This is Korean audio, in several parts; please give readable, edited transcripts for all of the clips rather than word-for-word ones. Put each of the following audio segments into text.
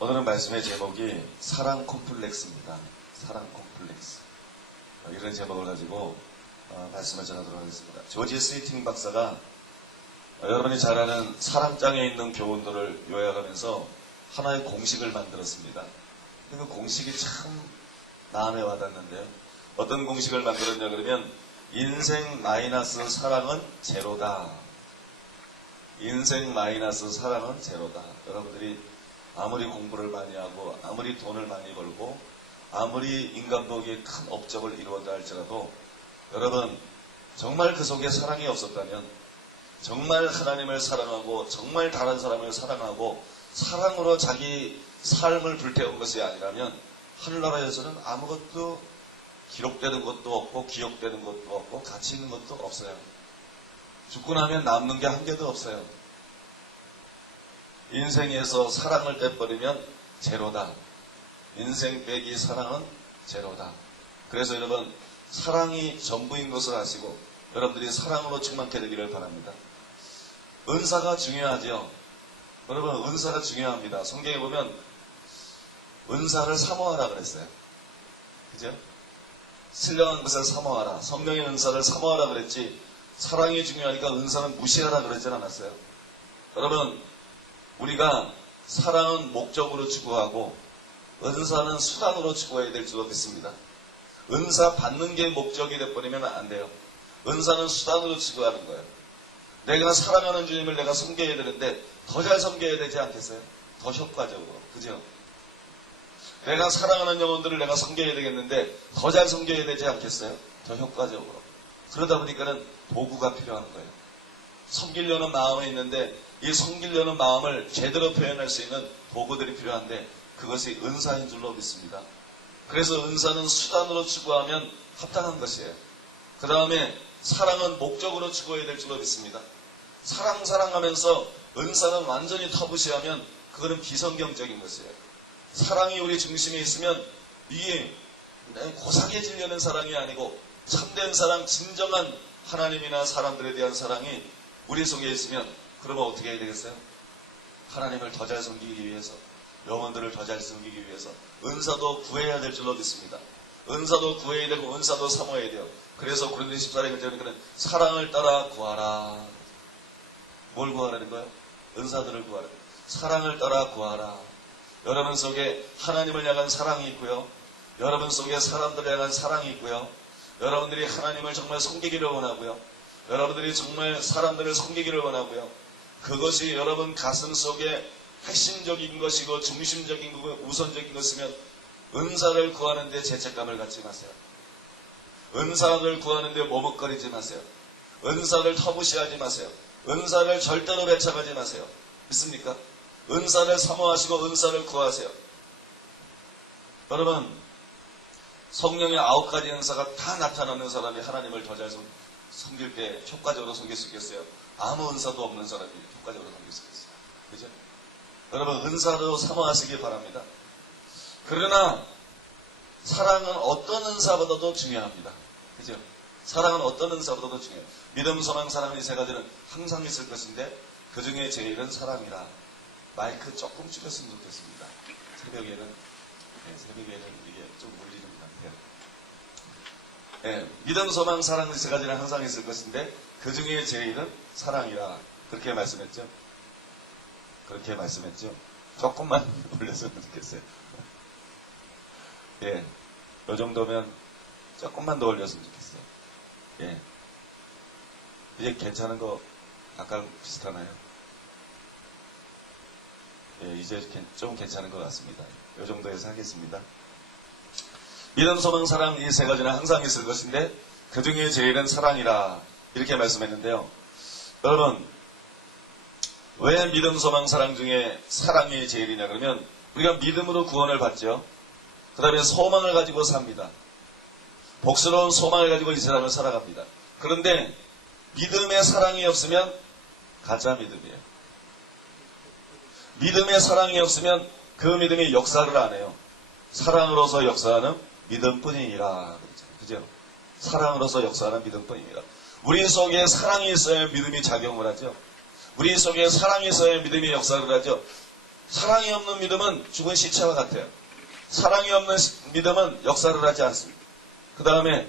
오늘은 말씀의 제목이 사랑 콤플렉스입니다. 사랑 콤플렉스. 이런 제목을 가지고 말씀을 전하도록 하겠습니다. 조지 스위팅 박사가 여러분이 잘 아는 사랑장에 있는 교훈들을 요약하면서 하나의 공식을 만들었습니다. 그 공식이 참 마음에 와닿는데요. 어떤 공식을 만들었냐 그러면 인생 마이너스 사랑은 제로다. 인생 마이너스 사랑은 제로다. 여러분들이 아무리 공부를 많이 하고 아무리 돈을 많이 벌고 아무리 인간복의 큰 업적을 이루었다 할지라도 여러분 정말 그 속에 사랑이 없었다면 정말 하나님을 사랑하고 정말 다른 사람을 사랑하고 사랑으로 자기 삶을 불태운 것이 아니라면 하늘나라에서는 아무것도 기록되는 것도 없고 기억되는 것도 없고 가치 있는 것도 없어요. 죽고 나면 남는 게 한 개도 없어요. 인생에서 사랑을 떼버리면 제로다. 인생 빼기 사랑은 제로다. 그래서 여러분 사랑이 전부인 것을 아시고 여러분들이 사랑으로 충만케 되기를 바랍니다. 은사가 중요하죠. 여러분 은사가 중요합니다. 성경에 보면 은사를 사모하라 그랬어요. 그죠? 신령한 것을 사모하라. 성령의 은사를 사모하라 그랬지 사랑이 중요하니까 은사는 무시하라 그러진 않았어요. 여러분 우리가 사랑은 목적으로 추구하고 은사는 수단으로 추구해야 될 줄 믿습니다. 은사 받는 게 목적이 되어버리면 안 돼요. 은사는 수단으로 추구하는 거예요. 내가 사랑하는 주님을 내가 섬겨야 되는데 더 잘 섬겨야 되지 않겠어요? 더 효과적으로. 그죠? 내가 사랑하는 영혼들을 내가 섬겨야 되겠는데 더 잘 섬겨야 되지 않겠어요? 더 효과적으로. 그러다 보니까는 도구가 필요한 거예요. 섬기려는 마음이 있는데 이 섬기려는 마음을 제대로 표현할 수 있는 도구들이 필요한데 그것이 은사인 줄로 믿습니다. 그래서 은사는 수단으로 추구하면 합당한 것이에요. 그 다음에 사랑은 목적으로 추구해야 될 줄로 믿습니다. 사랑하면서 은사는 완전히 터부시하면 그거는 비성경적인 것이에요. 사랑이 우리 중심에 있으면 이게 고상해지려는 사랑이 아니고 참된 사랑, 진정한 하나님이나 사람들에 대한 사랑이 우리 속에 있으면 그러면 어떻게 해야 되겠어요? 하나님을 더 잘 섬기기 위해서 영혼들을 더 잘 섬기기 위해서 은사도 구해야 될 줄로 믿습니다. 은사도 구해야 되고 은사도 사모해야 돼요. 그래서 고린도 14장에 보니까는 사랑을 따라 구하라. 뭘 구하라는 거예요? 은사들을 구하라. 사랑을 따라 구하라. 여러분 속에 하나님을 향한 사랑이 있고요. 여러분 속에 사람들을 향한 사랑이 있고요. 여러분들이 하나님을 정말 섬기기를 원하고요. 여러분들이 정말 사람들을 섬기기를 원하고요. 그것이 여러분 가슴 속에 핵심적인 것이고 중심적인 거고 우선적인 것이면 은사를 구하는데 죄책감을 갖지 마세요. 은사를 구하는데 머뭇거리지 마세요. 은사를 터부시하지 마세요. 은사를 절대로 배척하지 마세요. 믿습니까? 은사를 사모하시고 은사를 구하세요. 여러분 성령의 9가지 은사가 다 나타나는 사람이 하나님을 더 잘 섬길 때 효과적으로 섬길 수 있겠어요? 아무 은사도 없는 사람이 효과적으로 섬길 수 있겠어요? 그죠? 여러분 은사도 사모하시기 바랍니다. 그러나 사랑은 어떤 은사보다도 중요합니다. 그죠? 사랑은 어떤 은사보다도 중요해요. 믿음, 소망, 사랑 이 세 가지는 항상 있을 것인데 그 중에 제일은 사랑이라. 마이크 조금 줄였으면 좋겠습니다. 새벽에는 이게 좀 울리는 것 같아요. 네, 믿음, 소망, 사랑 이 세 가지는 항상 있을 것인데 그 중에 제일은 사랑이라. 그렇게 말씀했죠? 그렇게 말씀했죠? 조금만 올렸으면 좋겠어요. 예, 이 정도면 조금만 더 올렸으면 좋겠어요. 예, 이제 괜찮은 거 아까랑 비슷하나요? 예, 이제 좀 괜찮은 것 같습니다. 이 정도에서 하겠습니다. 믿음, 소망, 사랑 이 세 가지는 항상 있을 것인데 그 중에 제일은 사랑이라. 이렇게 말씀했는데요. 여러분 왜 믿음, 소망, 사랑 중에 사랑이 제일이냐 그러면 우리가 믿음으로 구원을 받죠. 그 다음에 소망을 가지고 삽니다. 복스러운 소망을 가지고 이 세상을 살아갑니다. 그런데 믿음의 사랑이 없으면 가짜 믿음이에요. 믿음의 사랑이 없으면 그 믿음이 역사를 안 해요. 사랑으로서 역사하는 믿음뿐이니라. 그죠? 사랑으로서 역사하는 믿음뿐입니다. 우리 속에 사랑이 있어야 믿음이 작용을 하죠. 우리 속에 사랑이 있어야 믿음이 역사를 하죠. 사랑이 없는 믿음은 죽은 시체와 같아요. 사랑이 없는 믿음은 역사를 하지 않습니다. 그 다음에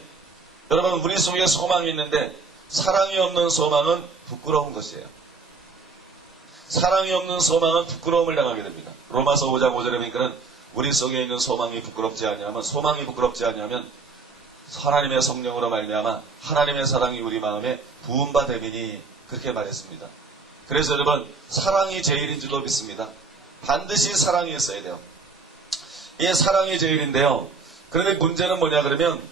여러분, 우리 속에 소망이 있는데 사랑이 없는 소망은 부끄러운 것이에요. 사랑이 없는 소망은 부끄러움을 당하게 됩니다. 로마서 5장 5절에 보니까는 우리 속에 있는 소망이 부끄럽지 아니하면, 소망이 부끄럽지 아니하면 하나님의 성령으로 말미암아 하나님의 사랑이 우리 마음에 부음바 되리니, 그렇게 말했습니다. 그래서 여러분, 사랑이 제일인 줄로 믿습니다. 반드시 사랑이 있어야 돼요. 이 사랑이 제일인데요. 그런데 문제는 뭐냐 그러면,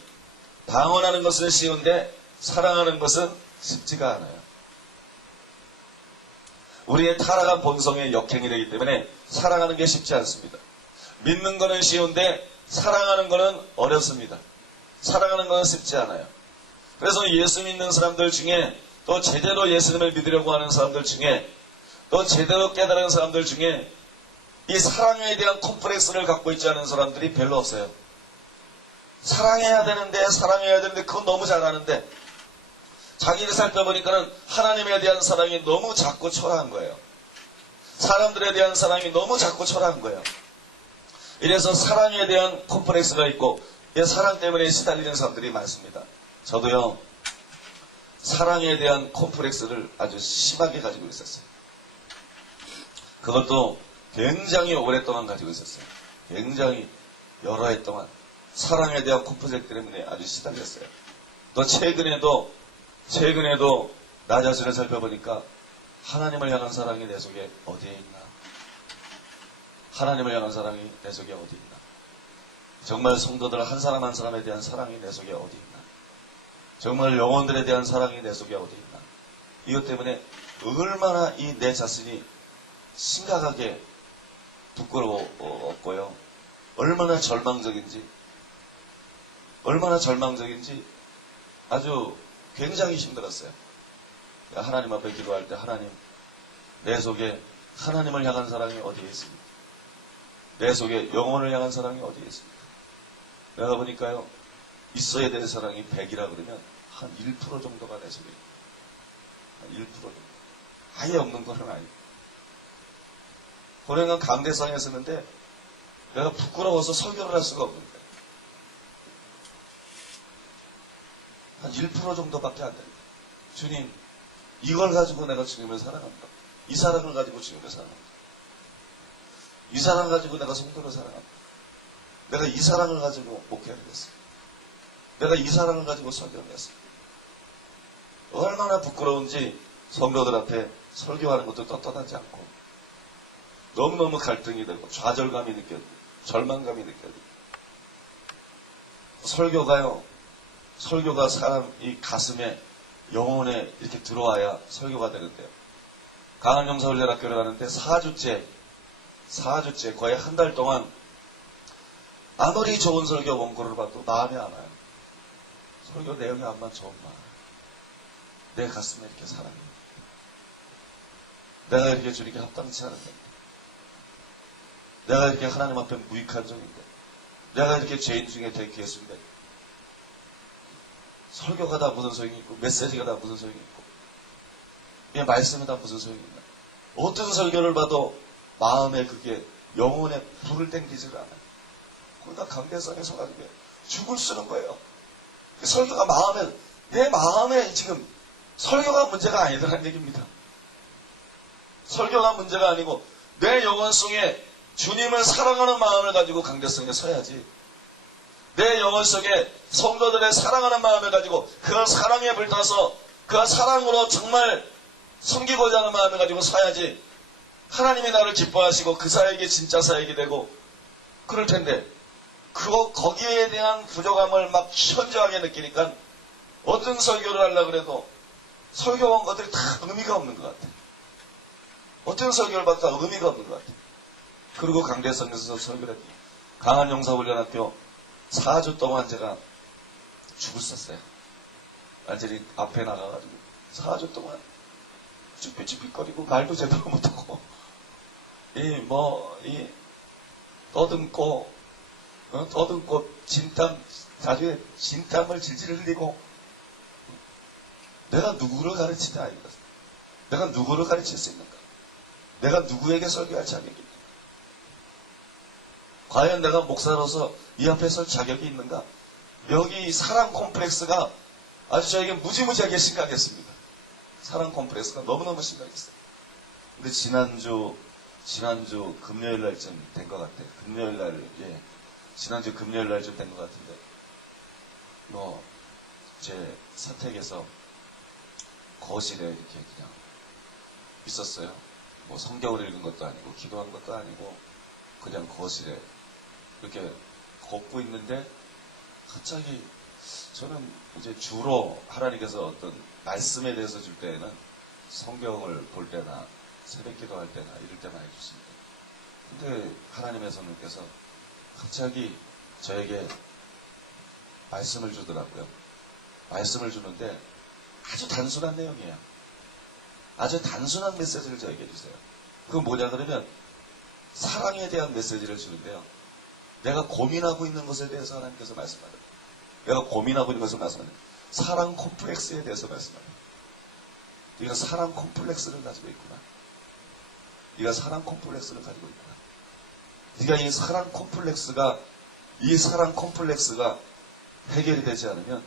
방언하는 것은 쉬운데 사랑하는 것은 쉽지가 않아요. 우리의 타락한 본성의 역행이 되기 때문에 사랑하는 게 쉽지 않습니다. 믿는 거는 쉬운데 사랑하는 거는 어렵습니다. 사랑하는 거는 쉽지 않아요. 그래서 예수 믿는 사람들 중에, 또 제대로 예수님을 믿으려고 하는 사람들 중에, 또 제대로 깨달은 사람들 중에 이 사랑에 대한 콤플렉스를 갖고 있지 않은 사람들이 별로 없어요. 사랑해야 되는데 그건 너무 잘하는데, 자기를 살펴보니까는 하나님에 대한 사랑이 너무 작고 초라한 거예요. 사람들에 대한 사랑이 너무 작고 초라한 거예요. 이래서 사랑에 대한 콤플렉스가 있고, 사랑 때문에 시달리는 사람들이 많습니다. 저도요, 사랑에 대한 콤플렉스를 아주 심하게 가지고 있었어요. 그것도 굉장히 오랫동안 가지고 있었어요. 굉장히 여러 해 동안 사랑에 대한 콤플렉스 때문에 아주 시달렸어요. 또 최근에도 나 자신을 살펴보니까 하나님을 향한 사랑이 내 속에 어디에 있나? 하나님을 향한 사랑이 내 속에 어디 있나? 정말 성도들 한 사람 한 사람에 대한 사랑이 내 속에 어디 있나? 정말 영혼들에 대한 사랑이 내 속에 어디 있나? 이것 때문에 얼마나 이 내 자신이 심각하게 부끄러웠고요. 얼마나 절망적인지 아주 굉장히 힘들었어요. 하나님 앞에 기도할 때, 하나님, 내 속에 하나님을 향한 사랑이 어디에 있습니까? 내 속에 영혼을 향한 사랑이 어디에 있습니까? 내가 보니까요, 있어야 될 사랑이 100이라 그러면 한 1% 정도가 내 속에 있어요. 한 1% 정도. 아예 없는 건 아니에요. 고령한 강대상에 있었는데 내가 부끄러워서 설교를 할 수가 없는 거예요. 한 1% 정도밖에 안 됩니다. 주님, 이걸 가지고 내가 주님을 사랑합니다. 이 사랑을 가지고 주님을 사랑합니다. 이 사랑을 가지고 내가 성도를 사랑합니다. 내가 이 사랑을 가지고 목회를 했습니다. 내가 이 사랑을 가지고 설교를 했습니다. 얼마나 부끄러운지 성도들 앞에 설교하는 것도 떳떳하지 않고 너무너무 갈등이 되고 좌절감이 느껴지고 절망감이 느껴지고, 설교가 사람 이 가슴에, 영혼에 이렇게 들어와야 설교가 되는데요. 강한영사훈련학교를 가는데 4주째 거의 한 달 동안 아무리 좋은 설교 원고를 봐도 마음이 안 와요. 설교 내용이 암만 좋은 마음, 내 가슴에 이렇게 사랑이, 내가 이렇게 주님께 합당치 않은데, 내가 이렇게 하나님 앞에 무익한 종인데, 내가 이렇게 죄인 중에 되게 예수인데, 설교가 다 무슨 소용이 있고, 메시지가 다 무슨 소용이 있고, 이 말씀이 다 무슨 소용이 있나? 어떤 설교를 봐도 마음에 그게 영혼에 불을 땡기지를 않아요. 그러니까 강대상에 서가지고 죽을 쓰는 거예요. 설교가 내 마음에 지금 설교가 문제가 아니라는 얘기입니다. 설교가 문제가 아니고 내 영혼 속에 주님을 사랑하는 마음을 가지고 강대상에 서야지. 내 영혼 속에 성도들의 사랑하는 마음을 가지고 그 사랑에 불타서 그 사랑으로 정말 섬기고자 하는 마음을 가지고 서야지. 하나님이 나를 기뻐하시고 그 사역이 진짜 사역이 되고 그럴 텐데, 거기에 대한 부족함을 막 현저하게 느끼니까 어떤 설교를 하려고 해도 설교한 것들이 다 의미가 없는 것 같아. 어떤 설교를 봐도 다 의미가 없는 것 같아. 그리고 강대성에서 설교를 했고, 강한영사훈련학교 4주 동안 제가 죽을 썼어요. 완전히 앞에 나가가지고 4주 동안 쭈삣쭈삣거리고 말도 제대로 못하고 떠듬고 나중에 진땀을 질질 흘리고, 내가 누구를 가르치냐 이거죠. 내가 누구를 가르칠 수 있는가? 내가 누구에게 설교할 자격이 있는가? 과연 내가 목사로서 이 앞에 설 자격이 있는가? 여기 사랑 콤플렉스가 아주 저에게 무지무지하게 심각했습니다. 사랑 콤플렉스가 너무너무 심각했어요. 근데 지난주 금요일 날쯤 된 것 같아요. 금요일 날, 예. 지난주 금요일 날쯤 된 것 같은데, 제 사택에서 거실에 이렇게 그냥 있었어요. 성경을 읽은 것도 아니고, 기도한 것도 아니고, 그냥 거실에 이렇게 걷고 있는데, 갑자기 저는 이제 주로 하나님께서 어떤 말씀에 대해서 줄 때에는 성경을 볼 때나 새벽 기도할 때나 이럴 때만 해줬습니다. 근데 하나님의 성령께서 갑자기 저에게 말씀을 주더라고요. 말씀을 주는데 아주 단순한 내용이에요. 아주 단순한 메시지를 저에게 주세요. 그건 뭐냐 그러면 사랑에 대한 메시지를 주는데요. 내가 고민하고 있는 것에 대해서 하나님께서 말씀하세요. 내가 고민하고 있는 것을 말씀하세요. 사랑 콤플렉스에 대해서 말씀하세요. 네가 사랑 콤플렉스를 가지고 있구나. 네가 사랑 콤플렉스를 가지고 있구나. 네가 이 사랑 콤플렉스가 해결이 되지 않으면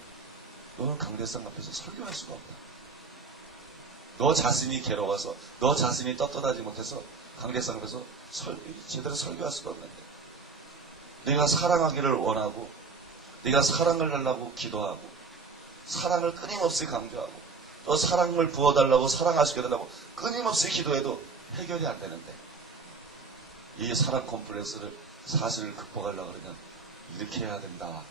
너는 강대상 앞에서 설교할 수가 없다. 너 자신이 괴로워서, 너 자신이 떳떳하지 못해서 강대상 앞에서 제대로 설교할 수가 없는데, 네가 사랑하기를 원하고, 네가 사랑을 달라고 기도하고, 사랑을 끊임없이 강조하고, 또 사랑을 부어달라고, 사랑하시게 달라고 끊임없이 기도해도 해결이 안 되는데, 이 사랑 콤플렉스를 사실을 극복하려고 그러면 이렇게 해야 된다.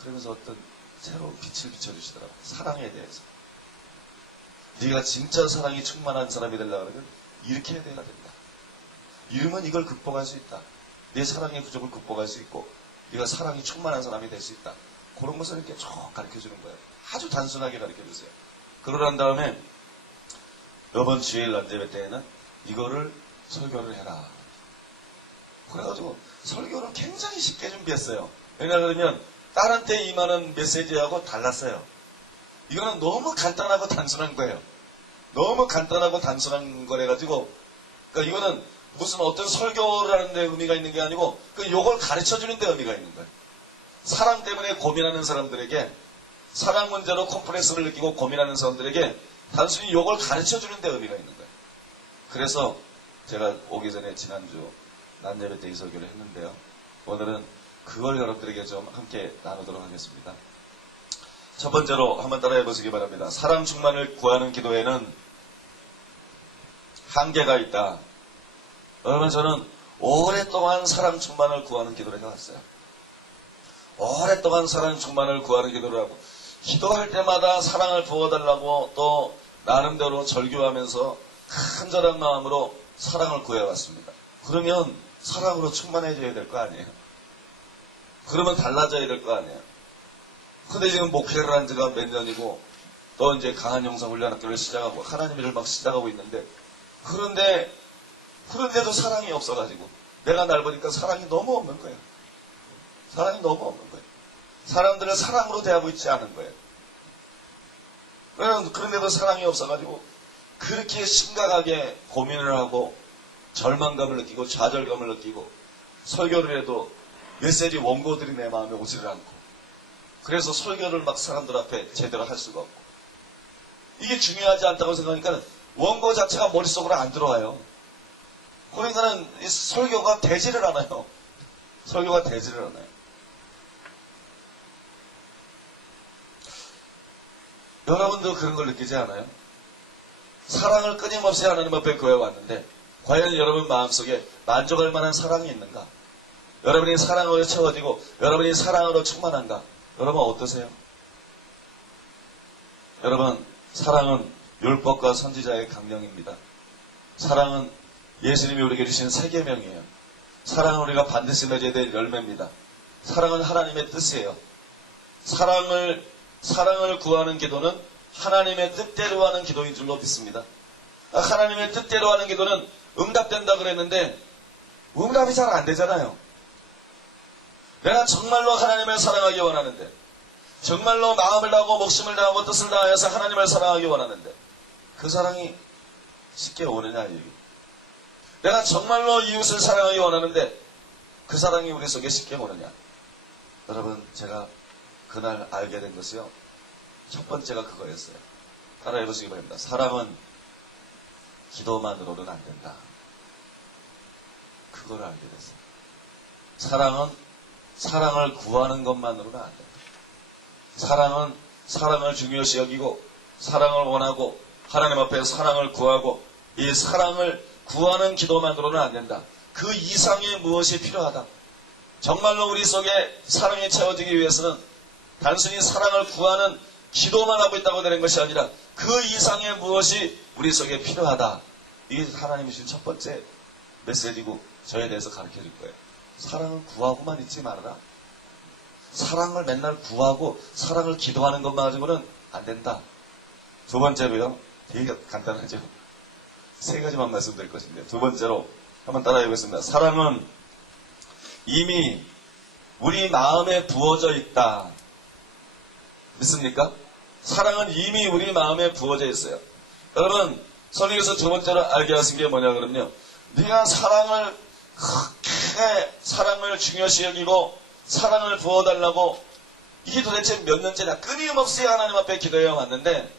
그러면서 어떤 새로운 빛을 비춰주시더라고요. 사랑에 대해서. 네가 진짜 사랑이 충만한 사람이 되려고 그러면 이렇게 해야 된다. 이러면 이걸 극복할 수 있다. 내 사랑의 부족을 극복할 수 있고 네가 사랑이 충만한 사람이 될 수 있다. 그런 것을 이렇게 쭉 가르쳐주는 거예요. 아주 단순하게 가르쳐주세요. 그러고 난 다음에 이번 주일 난제회 때에는 이거를 설교를 해라. 그래가지고 설교를 굉장히 쉽게 준비했어요. 왜냐하면 다른 때 임하는 메시지하고 달랐어요. 이거는 너무 간단하고 단순한 거예요. 너무 간단하고 단순한 거래가지고, 그러니까 이거는 무슨 어떤 설교를 하는데 의미가 있는 게 아니고, 요걸 가르쳐주는 데 의미가 있는 거예요. 사랑 때문에 고민하는 사람들에게, 사랑 문제로 콤플렉스를 느끼고 고민하는 사람들에게 단순히 요걸 가르쳐주는 데 의미가 있는 거예요. 그래서 제가 오기 전에 지난주 난예배 때 이 설교를 했는데요. 오늘은 그걸 여러분들에게 좀 함께 나누도록 하겠습니다. 첫 번째로 한번 따라해 보시기 바랍니다. 사랑 충만을 구하는 기도에는 한계가 있다. 여러분, 저는 오랫동안 사랑 충만을 구하는 기도를 해왔어요. 오랫동안 사랑 충만을 구하는 기도를 하고, 기도할 때마다 사랑을 부어달라고 또 나름대로 절규하면서 간절한 마음으로 사랑을 구해왔습니다. 그러면 사랑으로 충만해져야 될 거 아니에요. 그러면 달라져야 될 거 아니에요. 근데 지금 목회를 한 지가 몇 년이고 또 이제 강한 영성훈련학교를 시작하고 하나님 일을 막 시작하고 있는데, 그런데도 사랑이 없어가지고 내가 날 보니까 사랑이 너무 없는 거예요. 사랑이 너무 없는 거예요. 사람들을 사랑으로 대하고 있지 않은 거예요. 그런데도 사랑이 없어가지고 그렇게 심각하게 고민을 하고 절망감을 느끼고 좌절감을 느끼고 설교를 해도 메시지 원고들이 내 마음에 오지를 않고, 그래서 설교를 막 사람들 앞에 제대로 할 수가 없고, 이게 중요하지 않다고 생각하니까 원고 자체가 머릿속으로 안 들어와요. 그러니까는 이 설교가 되지를 않아요. 설교가 되지를 않아요. 여러분도 그런 걸 느끼지 않아요? 사랑을 끊임없이 하나님 앞에 구해왔는데 과연 여러분 마음속에 만족할 만한 사랑이 있는가? 여러분이 사랑으로 채워지고 여러분이 사랑으로 충만한가? 여러분 어떠세요? 여러분, 사랑은 율법과 선지자의 강령입니다. 사랑은 예수님이 우리에게 주신 세계명이에요. 사랑은 우리가 반드시 맺어야 될 열매입니다. 사랑은 하나님의 뜻이에요. 사랑을 구하는 기도는 하나님의 뜻대로 하는 기도인 줄로 믿습니다. 하나님의 뜻대로 하는 기도는 응답된다 그랬는데 응답이 잘 안 되잖아요. 내가 정말로 하나님을 사랑하기 원하는데, 정말로 마음을 다하고 목숨을 다하고 뜻을 다하여서 하나님을 사랑하기 원하는데 그 사랑이 쉽게 오느냐 이 얘기. 내가 정말로 이웃을 사랑하기 원하는데 그 사랑이 우리 속에 쉽게 오느냐? 여러분, 제가 그날 알게 된 것이요, 첫 번째가 그거였어요. 따라해 보시기 바랍니다. 사랑은 기도만으로는 안 된다. 그걸 알게 됐어요. 사랑은 사랑을 구하는 것만으로는 안 된다. 사랑은 사랑을 중요시 여기고 사랑을 원하고 하나님 앞에 사랑을 구하고 이 사랑을 구하는 기도만으로는 안 된다. 그 이상의 무엇이 필요하다. 정말로 우리 속에 사랑이 채워지기 위해서는 단순히 사랑을 구하는 기도만 하고 있다고 되는 것이 아니라 그 이상의 무엇이 우리 속에 필요하다. 이게 하나님이 주신 첫 번째 메시지고 저에 대해서 가르쳐 줄 거예요. 사랑을 구하고만 있지 말아라. 사랑을 맨날 구하고 사랑을 기도하는 것만 가지고는 안 된다. 두 번째로요. 되게 간단하죠. 세 가지만 말씀드릴 것인데, 두 번째로 한번 따라해 보겠습니다. 사랑은 이미 우리 마음에 부어져 있다. 믿습니까? 사랑은 이미 우리 마음에 부어져 있어요. 여러분, 성경에서 두 번째로 알게 하신 게 뭐냐 그러면요, 네가 사랑을 크게 사랑을 중요시 여기고 사랑을 부어달라고 이게 도대체 몇 년째나 끊임없이 하나님 앞에 기도해 왔는데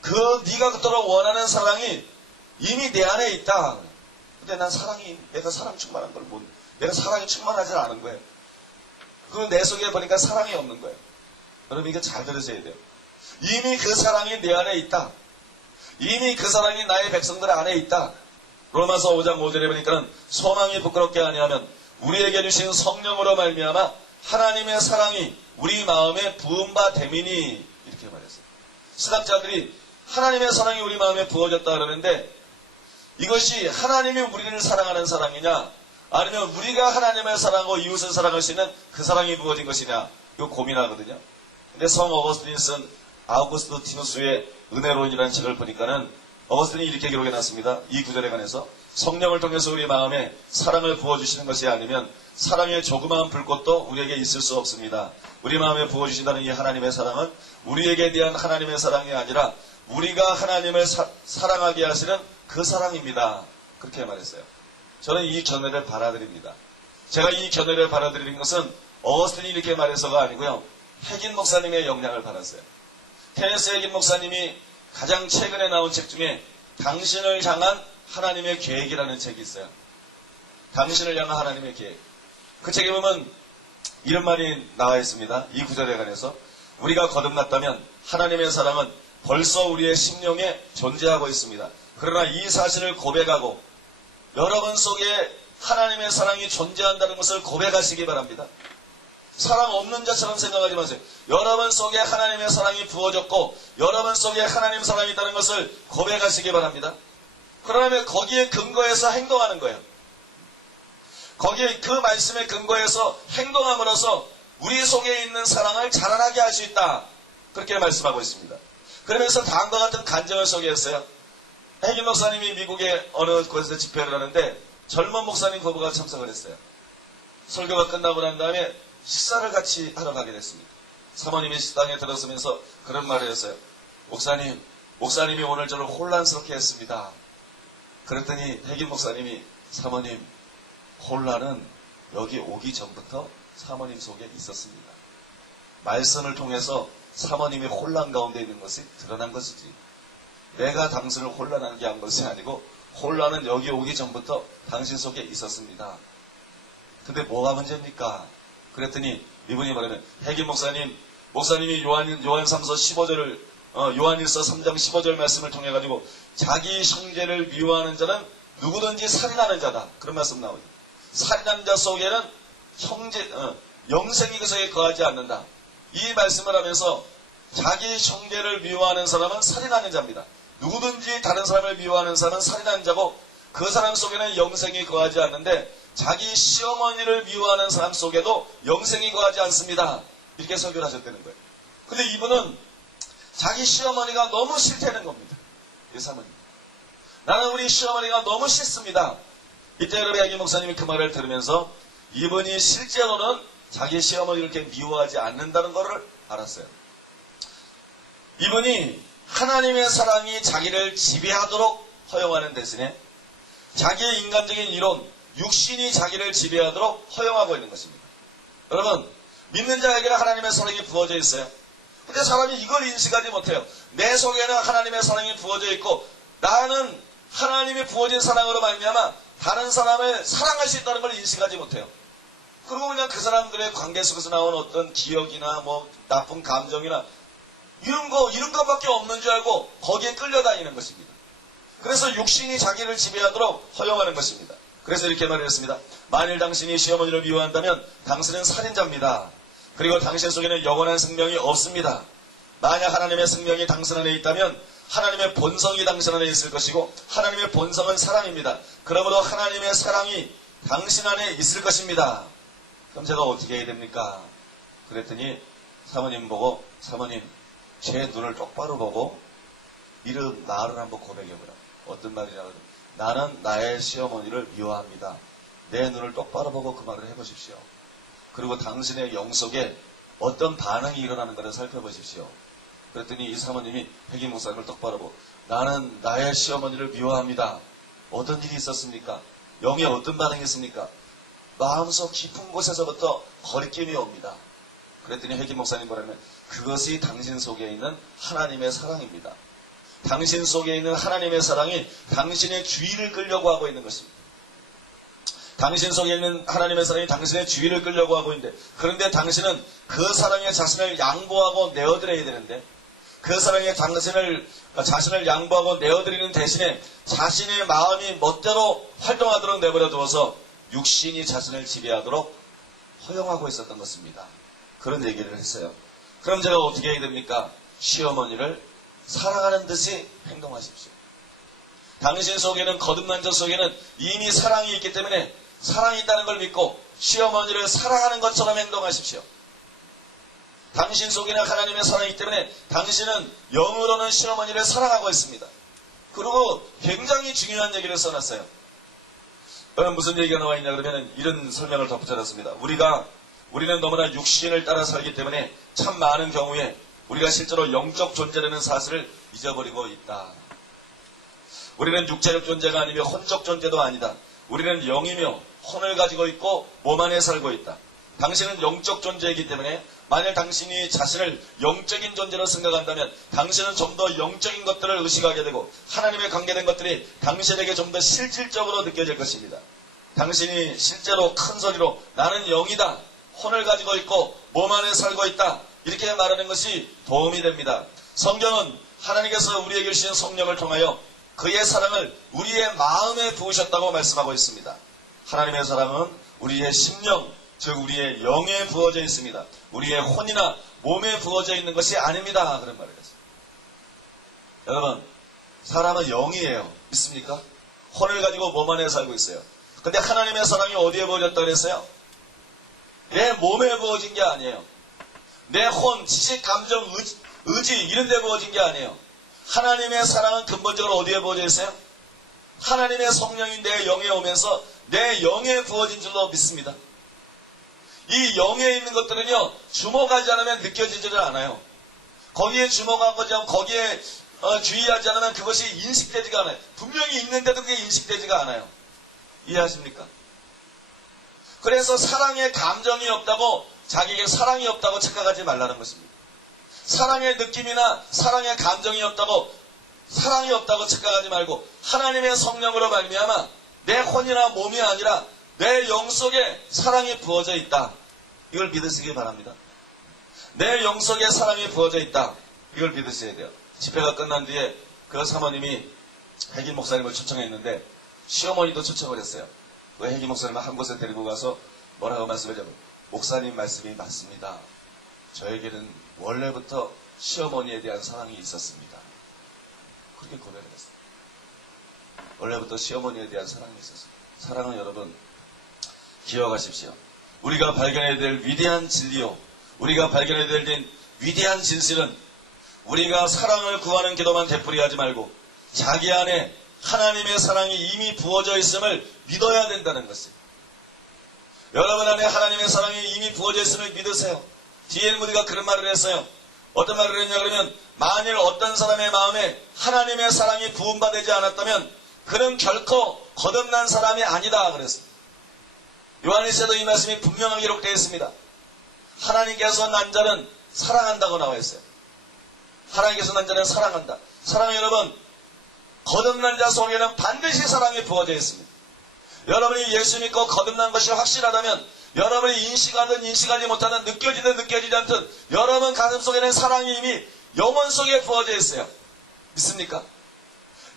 그 네가 그토록 원하는 사랑이 이미 내 안에 있다. 근데 난 내가 사랑 충만한 걸 내가 사랑이 충만하지 않은 거예요. 그 내 속에 보니까 사랑이 없는 거예요. 여러분, 이거 잘 들으셔야 돼요. 이미 그 사랑이 내 안에 있다. 이미 그 사랑이 나의 백성들 안에 있다. 로마서 5장 5절에 보니까는 소망이 부끄럽게 아니하면 우리에게 주신 성령으로 말미암아 하나님의 사랑이 우리 마음에 부은 바 됨이니, 이렇게 말했어요. 신학자들이 하나님의 사랑이 우리 마음에 부어졌다 그러는데 이것이 하나님이 우리를 사랑하는 사랑이냐, 아니면 우리가 하나님을 사랑하고 이웃을 사랑할 수 있는 그 사랑이 부어진 것이냐, 이거 고민하거든요. 근데 성 어거스틴이 쓴 아우구스티누스의 은혜론이라는 책을 보니까는 어거스틴이 이렇게 기록해놨습니다. 이 구절에 관해서 성령을 통해서 우리 마음에 사랑을 부어주시는 것이 아니면 사랑의 조그마한 불꽃도 우리에게 있을 수 없습니다. 우리 마음에 부어주신다는 이 하나님의 사랑은 우리에게 대한 하나님의 사랑이 아니라 우리가 하나님을 사랑하게 하시는 그 사랑입니다. 그렇게 말했어요. 저는 이 견해를 받아들입니다. 제가 이 견해를 받아들이는 것은 어거스틴이 이렇게 말해서가 아니고요, 핵인 목사님의 영향을 받았어요. 테네스 핵인 목사님이 가장 최근에 나온 책 중에 당신을 향한 하나님의 계획이라는 책이 있어요. 당신을 향한 하나님의 계획. 그 책에 보면 이런 말이 나와 있습니다. 이 구절에 관해서 우리가 거듭났다면 하나님의 사랑은 벌써 우리의 심령에 존재하고 있습니다. 그러나 이 사실을 고백하고 여러분 속에 하나님의 사랑이 존재한다는 것을 고백하시기 바랍니다. 사랑 없는 자처럼 생각하지 마세요. 여러분 속에 하나님의 사랑이 부어졌고 여러분 속에 하나님 사랑이 있다는 것을 고백하시기 바랍니다. 그러면 거기에 근거해서 행동하는 거예요. 거기에 그 말씀에 근거해서 행동함으로써 우리 속에 있는 사랑을 자라나게 할 수 있다. 그렇게 말씀하고 있습니다. 그러면서 다음과 같은 간증을 소개했어요. 핵인 목사님이 미국의 어느 곳에서 집회를 하는데 젊은 목사님 부부가 참석을 했어요. 설교가 끝나고 난 다음에 식사를 같이 하러 가게 됐습니다. 사모님이 식당에 들어서면서 그런 말을 했어요. 목사님이 오늘 저를 혼란스럽게 했습니다. 그랬더니 핵인 목사님이 사모님, 혼란은 여기 오기 전부터 사모님 속에 있었습니다. 말씀을 통해서 사모님이 혼란 가운데 있는 것이 드러난 것이지 내가 당신을 혼란하게 한 것이 아니고 혼란은 여기 오기 전부터 당신 속에 있었습니다. 근데 뭐가 문제입니까? 그랬더니 이분이 말하면 핵인 목사님이 요한일서 3장 15절 말씀을 통해 가지고 자기 형제를 미워하는 자는 누구든지 살인하는 자다. 그런 말씀 나오죠. 살인하는 자 속에는 영생이 그 속에 거하지 않는다. 이 말씀을 하면서 자기 형제를 미워하는 사람은 살인하는 자입니다. 누구든지 다른 사람을 미워하는 사람은 살인하는 자고 그 사람 속에는 영생이 거하지 않는데 자기 시어머니를 미워하는 사람 속에도 영생이 거하지 않습니다. 이렇게 설교를 하셨다는 거예요. 근데 이분은 자기 시어머니가 너무 싫다는 겁니다. 이 사모님. 나는 우리 시어머니가 너무 싫습니다. 이때 여러분 핵인 목사님이 그 말을 들으면서 이분이 실제로는 자기 시어머니를 이렇게 미워하지 않는다는 것을 알았어요. 이분이 하나님의 사랑이 자기를 지배하도록 허용하는 대신에 자기의 인간적인 이론, 육신이 자기를 지배하도록 허용하고 있는 것입니다. 여러분, 믿는 자에게는 하나님의 사랑이 부어져 있어요. 근데 사람이 이걸 인식하지 못해요. 내 속에는 하나님의 사랑이 부어져 있고 나는 하나님의 부어진 사랑으로 말미암아 다른 사람을 사랑할 수 있다는 걸 인식하지 못해요. 그리고 그냥 그 사람들의 관계 속에서 나온 어떤 기억이나 뭐 나쁜 감정이나 이런 것밖에 없는 줄 알고 거기에 끌려다니는 것입니다. 그래서 육신이 자기를 지배하도록 허용하는 것입니다. 그래서 이렇게 말했습니다. 만일 당신이 시어머니를 미워한다면 당신은 살인자입니다. 그리고 당신 속에는 영원한 생명이 없습니다. 만약 하나님의 생명이 당신 안에 있다면 하나님의 본성이 당신 안에 있을 것이고 하나님의 본성은 사랑입니다. 그러므로 하나님의 사랑이 당신 안에 있을 것입니다. 그럼 제가 어떻게 해야 됩니까? 그랬더니 사모님 보고 사모님 제 눈을 똑바로 보고 이런 말을 한번 고백해보라. 어떤 말이냐면 나는 나의 시어머니를 미워합니다. 내 눈을 똑바로 보고 그 말을 해보십시오. 그리고 당신의 영 속에 어떤 반응이 일어나는 것을 살펴보십시오. 그랬더니 이 사모님이 백인 목사님을 똑바로 보고 나는 나의 시어머니를 미워합니다. 어떤 일이 있었습니까? 영에 어떤 반응이 있습니까? 마음속 깊은 곳에서부터 거리낌이 옵니다. 그랬더니 백인 목사님 뭐라면 그것이 당신 속에 있는 하나님의 사랑입니다. 당신 속에 있는 하나님의 사랑이 당신의 주의를 끌려고 하고 있는 것입니다. 당신 속에 있는 하나님의 사랑이 당신의 주의를 끌려고 하고 있는데 그런데 당신은 그 사랑에 자신을 양보하고 내어드려야 되는데 그 사랑에 자신을 양보하고 내어드리는 대신에 자신의 마음이 멋대로 활동하도록 내버려 두어서 육신이 자신을 지배하도록 허용하고 있었던 것입니다. 그런 얘기를 했어요. 그럼 제가 어떻게 해야 됩니까? 시어머니를 사랑하는 듯이 행동하십시오. 당신 속에는 거듭난 자 속에는 이미 사랑이 있기 때문에 사랑이 있다는 걸 믿고 시어머니를 사랑하는 것처럼 행동하십시오. 당신 속에는 하나님의 사랑이기 때문에 당신은 영으로는 시어머니를 사랑하고 있습니다. 그리고 굉장히 중요한 얘기를 써놨어요. 여러분 무슨 얘기가 나와 있냐 그러면 이런 설명을 덧붙여놨습니다. 우리는 너무나 육신을 따라 살기 때문에 참 많은 경우에 우리가 실제로 영적 존재라는 사실을 잊어버리고 있다. 우리는 육체적 존재가 아니며 혼적 존재도 아니다. 우리는 영이며 혼을 가지고 있고 몸 안에 살고 있다. 당신은 영적 존재이기 때문에 만약 당신이 자신을 영적인 존재로 생각한다면 당신은 좀 더 영적인 것들을 의식하게 되고 하나님에 관계된 것들이 당신에게 좀 더 실질적으로 느껴질 것입니다. 당신이 실제로 큰 소리로 나는 영이다. 혼을 가지고 있고 몸 안에 살고 있다. 이렇게 말하는 것이 도움이 됩니다. 성경은 하나님께서 우리에게 주신 성령을 통하여 그의 사랑을 우리의 마음에 부으셨다고 말씀하고 있습니다. 하나님의 사랑은 우리의 심령, 즉 우리의 영에 부어져 있습니다. 우리의 혼이나 몸에 부어져 있는 것이 아닙니다. 그런 말을 했습니다. 여러분, 사람은 영이에요. 믿습니까? 혼을 가지고 몸 안에 살고 있어요. 근데 하나님의 사랑이 어디에 부어졌다고 그랬어요? 내 몸에 부어진 게 아니에요. 내 혼, 지식, 감정, 의지 이런 데 부어진 게 아니에요. 하나님의 사랑은 근본적으로 어디에 부어져 있어요? 하나님의 성령이 내 영에 오면서 내 영에 부어진 줄로 믿습니다. 이 영에 있는 것들은요, 주목하지 않으면 느껴지지를 않아요. 거기에 주목하지 않으면, 거기에 주의하지 않으면 그것이 인식되지가 않아요. 분명히 있는데도 그게 인식되지가 않아요. 이해하십니까? 그래서 사랑의 감정이 없다고, 자기에게 사랑이 없다고 착각하지 말라는 것입니다. 사랑의 느낌이나 사랑의 감정이 없다고, 사랑이 없다고 착각하지 말고, 하나님의 성령으로 말미암아 내 혼이나 몸이 아니라 내 영 속에 사랑이 부어져 있다. 이걸 믿으시기 바랍니다. 내 영 속에 사랑이 부어져 있다. 이걸 믿으셔야 돼요. 집회가 끝난 뒤에 그 사모님이 혜기 목사님을 초청했는데 시어머니도 초청을 했어요. 그 혜기 목사님을 한 곳에 데리고 가서 뭐라고 말씀하냐면 목사님 말씀이 맞습니다. 저에게는 원래부터 시어머니에 대한 사랑이 있었습니다. 그렇게 고백을 했어요. 원래부터 시어머니에 대한 사랑이 있었습니다. 사랑은 여러분 기억하십시오. 우리가 발견해야 될 위대한 진리요, 우리가 발견해야 될 위대한 진실은 우리가 사랑을 구하는 기도만 되풀이하지 말고 자기 안에 하나님의 사랑이 이미 부어져 있음을 믿어야 된다는 것입니다. 여러분 안에 하나님의 사랑이 이미 부어져 있음을 믿으세요. D.L. 무디가 그런 말을 했어요. 어떤 말을 했냐 그러면 만일 어떤 사람의 마음에 하나님의 사랑이 부음받지 않았다면 그는 결코 거듭난 사람이 아니다 그랬습니다. 요한일서에도 이 말씀이 분명하게 기록되어 있습니다. 하나님께서 난 자는 사랑한다고 나와 있어요. 하나님께서 난 자는 사랑한다. 사랑 여러분, 거듭난 자 속에는 반드시 사랑이 부어져 있습니다. 여러분이 예수 믿고 거듭난 것이 확실하다면 여러분이 인식하든 인식하지 못하든 느껴지든 느껴지지 않든 여러분 가슴 속에는 사랑이 이미 영혼 속에 부어져 있어요. 믿습니까?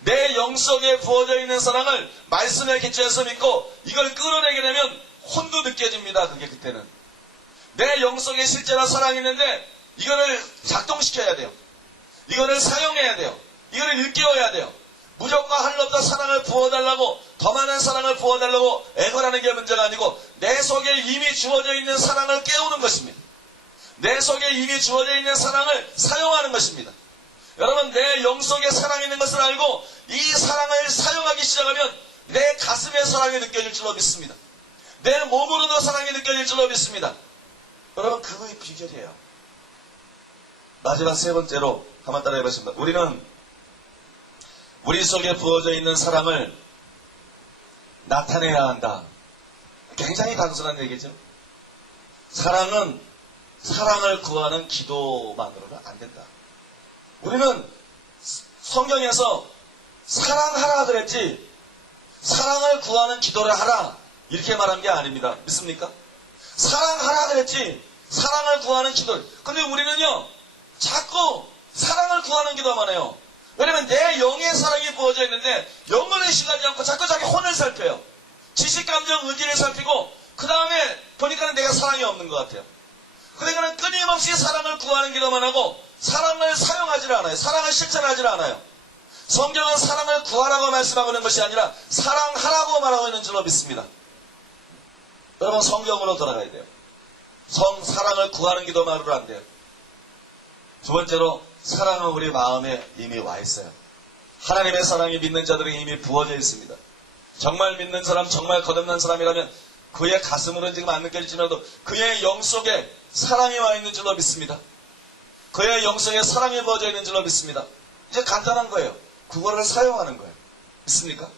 내 영 속에 부어져 있는 사랑을 말씀에 기초해서 믿고 이걸 끌어내게 되면 혼도 느껴집니다. 그게 그때는. 내 영 속에 실제로 사랑이 있는데 이거를 작동시켜야 돼요. 이거를 사용해야 돼요. 이거를 일깨워야 돼요. 무조건 하늘로부터 사랑을 부어달라고, 더 많은 사랑을 부어달라고 애걸하는 게 문제가 아니고 내 속에 이미 주어져 있는 사랑을 깨우는 것입니다. 내 속에 이미 주어져 있는 사랑을 사용하는 것입니다. 여러분, 내 영 속에 사랑이 있는 것을 알고 이 사랑을 사용하기 시작하면 내 가슴에 사랑이 느껴질 줄로 믿습니다. 내 몸으로도 사랑이 느껴질 줄로 믿습니다. 여러분, 그거의 비결이에요. 마지막 세 번째로 한번 따라해 보십니다. 우리는 우리 속에 부어져 있는 사랑을 나타내야 한다. 굉장히 단순한 얘기죠. 사랑은 사랑을 구하는 기도만으로는 안 된다. 우리는 성경에서 사랑하라 그랬지 사랑을 구하는 기도를 하라 이렇게 말한 게 아닙니다. 믿습니까? 사랑하라 그랬지 사랑을 구하는 기도. 근데 우리는요 자꾸 사랑을 구하는 기도만 해요. 왜냐면 내 영의 사랑이 부어져 있는데 영을 의식하지 않고 자꾸 자기 혼을 살펴요. 지식, 감정, 의지를 살피고 그 다음에 보니까 내가 사랑이 없는 것 같아요. 그러니까 끊임없이 사랑을 구하는 기도만 하고 사랑을 사용하지 않아요. 사랑을 실천하지 않아요. 성경은 사랑을 구하라고 말씀하고 있는 것이 아니라 사랑하라고 말하고 있는 줄로 믿습니다. 여러분, 성경으로 돌아가야 돼요. 사랑을 구하는 기도만으로 안 돼요. 두 번째로, 사랑은 우리 마음에 이미 와 있어요. 하나님의 사랑이 믿는 자들에게 이미 부어져 있습니다. 정말 믿는 사람, 정말 거듭난 사람이라면 그의 가슴으로는 지금 안 느껴질지라도 그의 영 속에 사랑이 와 있는 줄로 믿습니다. 그의 영 속에 사랑이 부어져 있는 줄로 믿습니다. 이제 간단한 거예요. 그거를 사용하는 거예요. 믿습니까?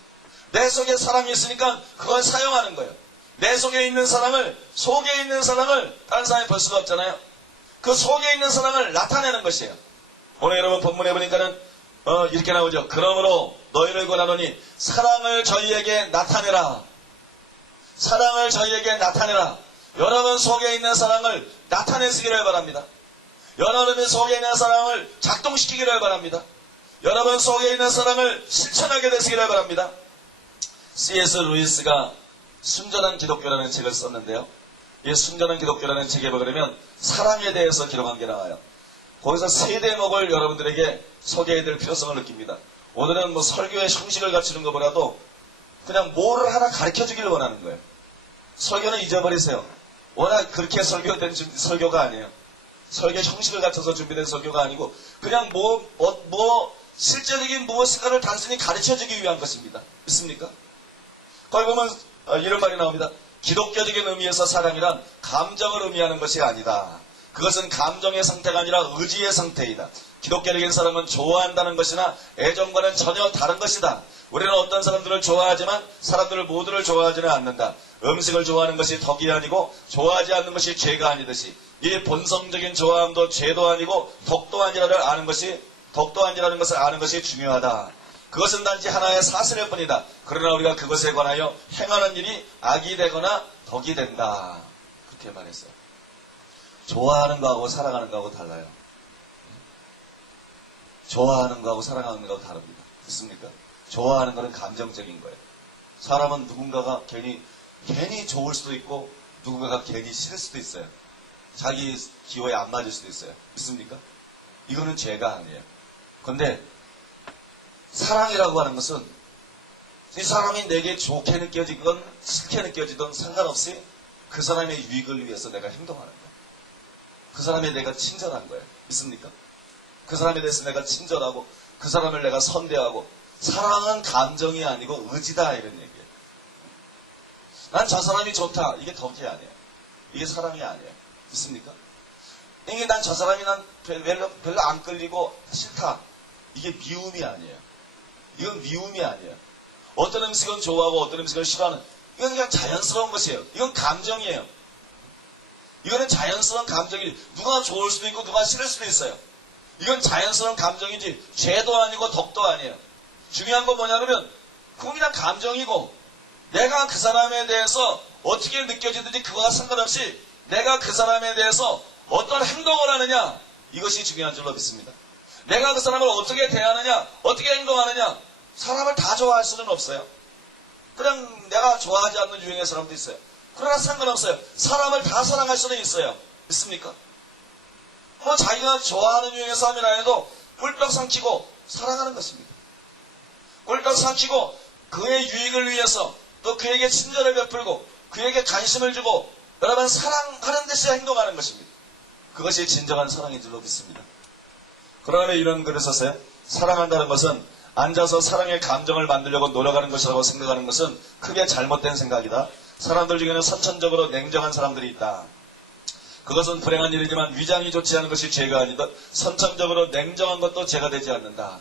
내 속에 사랑이 있으니까 그걸 사용하는 거예요. 내 속에 있는 사랑을, 속에 있는 사랑을 다른 사람이 볼 수가 없잖아요. 그 속에 있는 사랑을 나타내는 것이에요. 오늘 여러분 본문에 보니까는 이렇게 나오죠. 그러므로 너희를 권하노니 사랑을 저희에게 나타내라. 사랑을 저희에게 나타내라. 여러분 속에 있는 사랑을 나타내시기를 바랍니다. 여러분 속에 있는 사랑을 작동시키기를 바랍니다. 여러분 속에 있는 사랑을 실천하게 되시기를 바랍니다. C.S. 루이스가 순전한 기독교라는 책을 썼는데요. 이 순전한 기독교라는 책에 보면 사랑에 대해서 기록한 게 나와요. 거기서 세 대목을 여러분들에게 소개해야 될 필요성을 느낍니다. 오늘은 설교의 형식을 갖추는 것보다도 그냥 뭐를 하나 가르쳐주기를 원하는 거예요. 설교는 잊어버리세요. 워낙 그렇게 설교된 설교가 아니에요. 설교 형식을 갖춰서 준비된 설교가 아니고 그냥 실제적인 무엇인가를 단순히 가르쳐주기 위한 것입니다. 믿습니까? 거기 보면 이런 말이 나옵니다. 기독교적인 의미에서 사랑이란 감정을 의미하는 것이 아니다. 그것은 감정의 상태가 아니라 의지의 상태이다. 기독교적인 사랑은 좋아한다는 것이나 애정과는 전혀 다른 것이다. 우리는 어떤 사람들을 좋아하지만 사람들을 모두를 좋아하지는 않는다. 음식을 좋아하는 것이 덕이 아니고 좋아하지 않는 것이 죄가 아니듯이 이 본성적인 좋아함도 죄도 아니고 덕도 아니라는 것을 아는 것이 중요하다. 그것은 단지 하나의 사실일 뿐이다. 그러나 우리가 그것에 관하여 행하는 일이 악이 되거나 덕이 된다. 그렇게 말했어요. 좋아하는 거하고 사랑하는 거하고 달라요. 좋아하는 거하고 사랑하는 거하고 다릅니다. 믿습니까? 좋아하는 거는 감정적인 거예요. 사람은 누군가가 괜히 좋을 수도 있고 누군가가 괜히 싫을 수도 있어요. 자기 기호에 안 맞을 수도 있어요. 믿습니까? 이거는 죄가 아니에요. 그런데 사랑이라고 하는 것은 이 사람이 내게 좋게 느껴지건 싫게 느껴지든 상관없이 그 사람의 유익을 위해서 내가 행동하는 거예요. 그 사람에 내가 친절한 거예요. 믿습니까? 그 사람에 대해서 내가 친절하고 그 사람을 내가 선대하고 사랑은 감정이 아니고 의지다 이런 얘기예요. 난 저 사람이 좋다. 이게 덕이 아니에요. 이게 사랑이 아니에요. 믿습니까? 이게 난 저 사람이 난 별로 안 끌리고 싫다. 이게 미움이 아니에요. 이건 미움이 아니에요. 어떤 음식은 좋아하고 어떤 음식을 싫어하는 이건 그냥 자연스러운 것이에요. 이건 감정이에요. 이거는 자연스러운 감정이 누가 좋을 수도 있고 누가 싫을 수도 있어요. 이건 자연스러운 감정이지 죄도 아니고 덕도 아니에요. 중요한 건 뭐냐면 그건 그냥 감정이고 내가 그 사람에 대해서 어떻게 느껴지든지 그거와 상관없이 내가 그 사람에 대해서 어떤 행동을 하느냐 이것이 중요한 줄로 믿습니다. 내가 그 사람을 어떻게 대하느냐 어떻게 행동하느냐 사람을 다 좋아할 수는 없어요. 그냥 내가 좋아하지 않는 유형의 사람도 있어요. 그러나 상관없어요. 사람을 다 사랑할 수는 있어요. 믿습니까? 뭐 자기가 좋아하는 유형의 사람이라 해도 꿀떡 삼키고 사랑하는 것입니다. 꿀떡 삼키고 그의 유익을 위해서 또 그에게 친절을 베풀고 그에게 관심을 주고 여러분 사랑하는 듯이 행동하는 것입니다. 그것이 진정한 사랑인 줄로 믿습니다. 그러면 이런 글을 썼어요. 사랑한다는 것은 앉아서 사랑의 감정을 만들려고 노력하는 것이라고 생각하는 것은 크게 잘못된 생각이다. 사람들 중에는 선천적으로 냉정한 사람들이 있다. 그것은 불행한 일이지만 위장이 좋지 않은 것이 죄가 아니듯 선천적으로 냉정한 것도 죄가 되지 않는다.